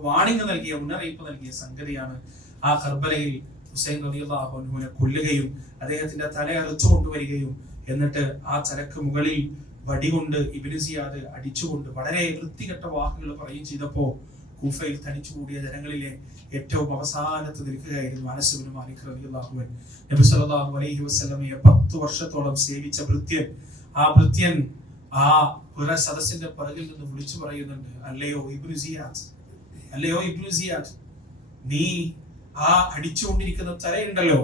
വാണിംഗ് നൽകിയ, മുന്നറിയിപ്പ് നൽകിയ സംഗതിയാണ്. ആ കർബലയിൽ ഹുസൈൻ റളിയല്ലാഹു അൻഹുവിനെ കൊല്ലുകയും അദ്ദേഹത്തിന്റെ തല അറുച്ചു കൊണ്ടുവരികയും എന്നിട്ട് ആ തലക്ക് മുകളിൽ വടികൊണ്ട് ഇബ്നു സിയാദ് അടിച്ചുകൊണ്ട് വളരെ വൃത്തികെട്ട വാക്കുകൾ പറയുകയും ചെയ്തപ്പോ കൂഫയിൽ തനിച്ചുകൂടിയ ജനങ്ങളിലെ ഏറ്റവും അവസാനത്ത് നിൽക്കുകയായിരുന്നു അനസ് ഇബ്നു മാലിക് റളിയല്ലാഹു അൻഹു. നബി സല്ലല്ലാഹു അലൈഹി വസല്ലമയെ 10 വർഷത്തോളം സേവിച്ച ഭൃത്യൻ. ആ ഭൃത്യൻ ആ പുര സദസ്സിന്റെ പുറകിൽ നിന്ന് വിളിച്ചു പറയുന്നുണ്ട്, അല്ലയോ ഇബ്നു സിയാദ്, അല്ലയോ ഇബ്നു സിയാദ്, നീ ആ അടിച്ചുകൊണ്ടിരിക്കുന്ന തലയുണ്ടല്ലോ,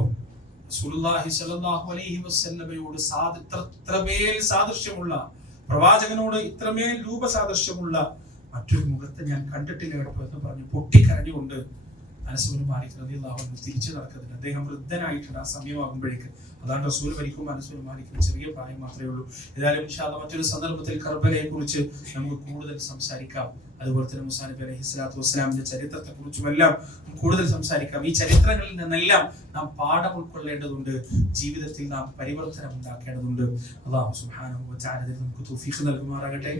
റസൂലുള്ളാഹി സ്വല്ലല്ലാഹു അലൈഹി വസല്ലമയോട് ഇത്രമേൽ സാദൃശ്യമുള്ള, പ്രവാചകനോട് ഇത്രമേൽ രൂപസാദൃശ്യമുള്ള മറ്റൊരു മുഖത്തെ ഞാൻ കണ്ടിട്ടില്ല കേട്ടോ എന്ന് പറഞ്ഞ് പൊട്ടിക്കരഞ്ഞുകൊണ്ട് അനസ് ഇബ്നു മാലിക് റളിയല്ലാഹു അൻഹു തിരിച്ചു നടക്കുന്നത്. അദ്ദേഹം വൃദ്ധനായിട്ടുണ്ട് ആ സമയമാകുമ്പോഴേക്ക്. അതാണ് റസൂൽ മരിക്കുമ്പോൾ അനസ് ഇബ്നു മാലിക്കിന് ചെറിയ പ്രായം മാത്രമേ ഉള്ളൂ. ഏതായാലും ഇൻഷാ അല്ലാഹ് മറ്റൊരു സന്ദർഭത്തിൽ കർബലയെ കുറിച്ച് നമുക്ക് കൂടുതൽ സംസാരിക്കാം. അതുപോലെ തന്നെ മൂസാ നബി അലൈഹി സ്വലാത്തു വസ്സലാമിന്റെ ചരിത്രത്തെ കുറിച്ചുമെല്ലാം കൂടുതൽ സംസാരിക്കാം. ഈ ചരിത്രങ്ങളിൽ നിന്നെല്ലാം നാം പാഠം ഉൾക്കൊള്ളേണ്ടതുണ്ട്. ജീവിതത്തിൽ നാം പരിവർത്തനം ഉണ്ടാക്കേണ്ടതുണ്ട്. അല്ലാഹു സുബ്ഹാനഹു വ തആല നമുക്ക് തൗഫീഖ് നൽകുമാറാകട്ടെ.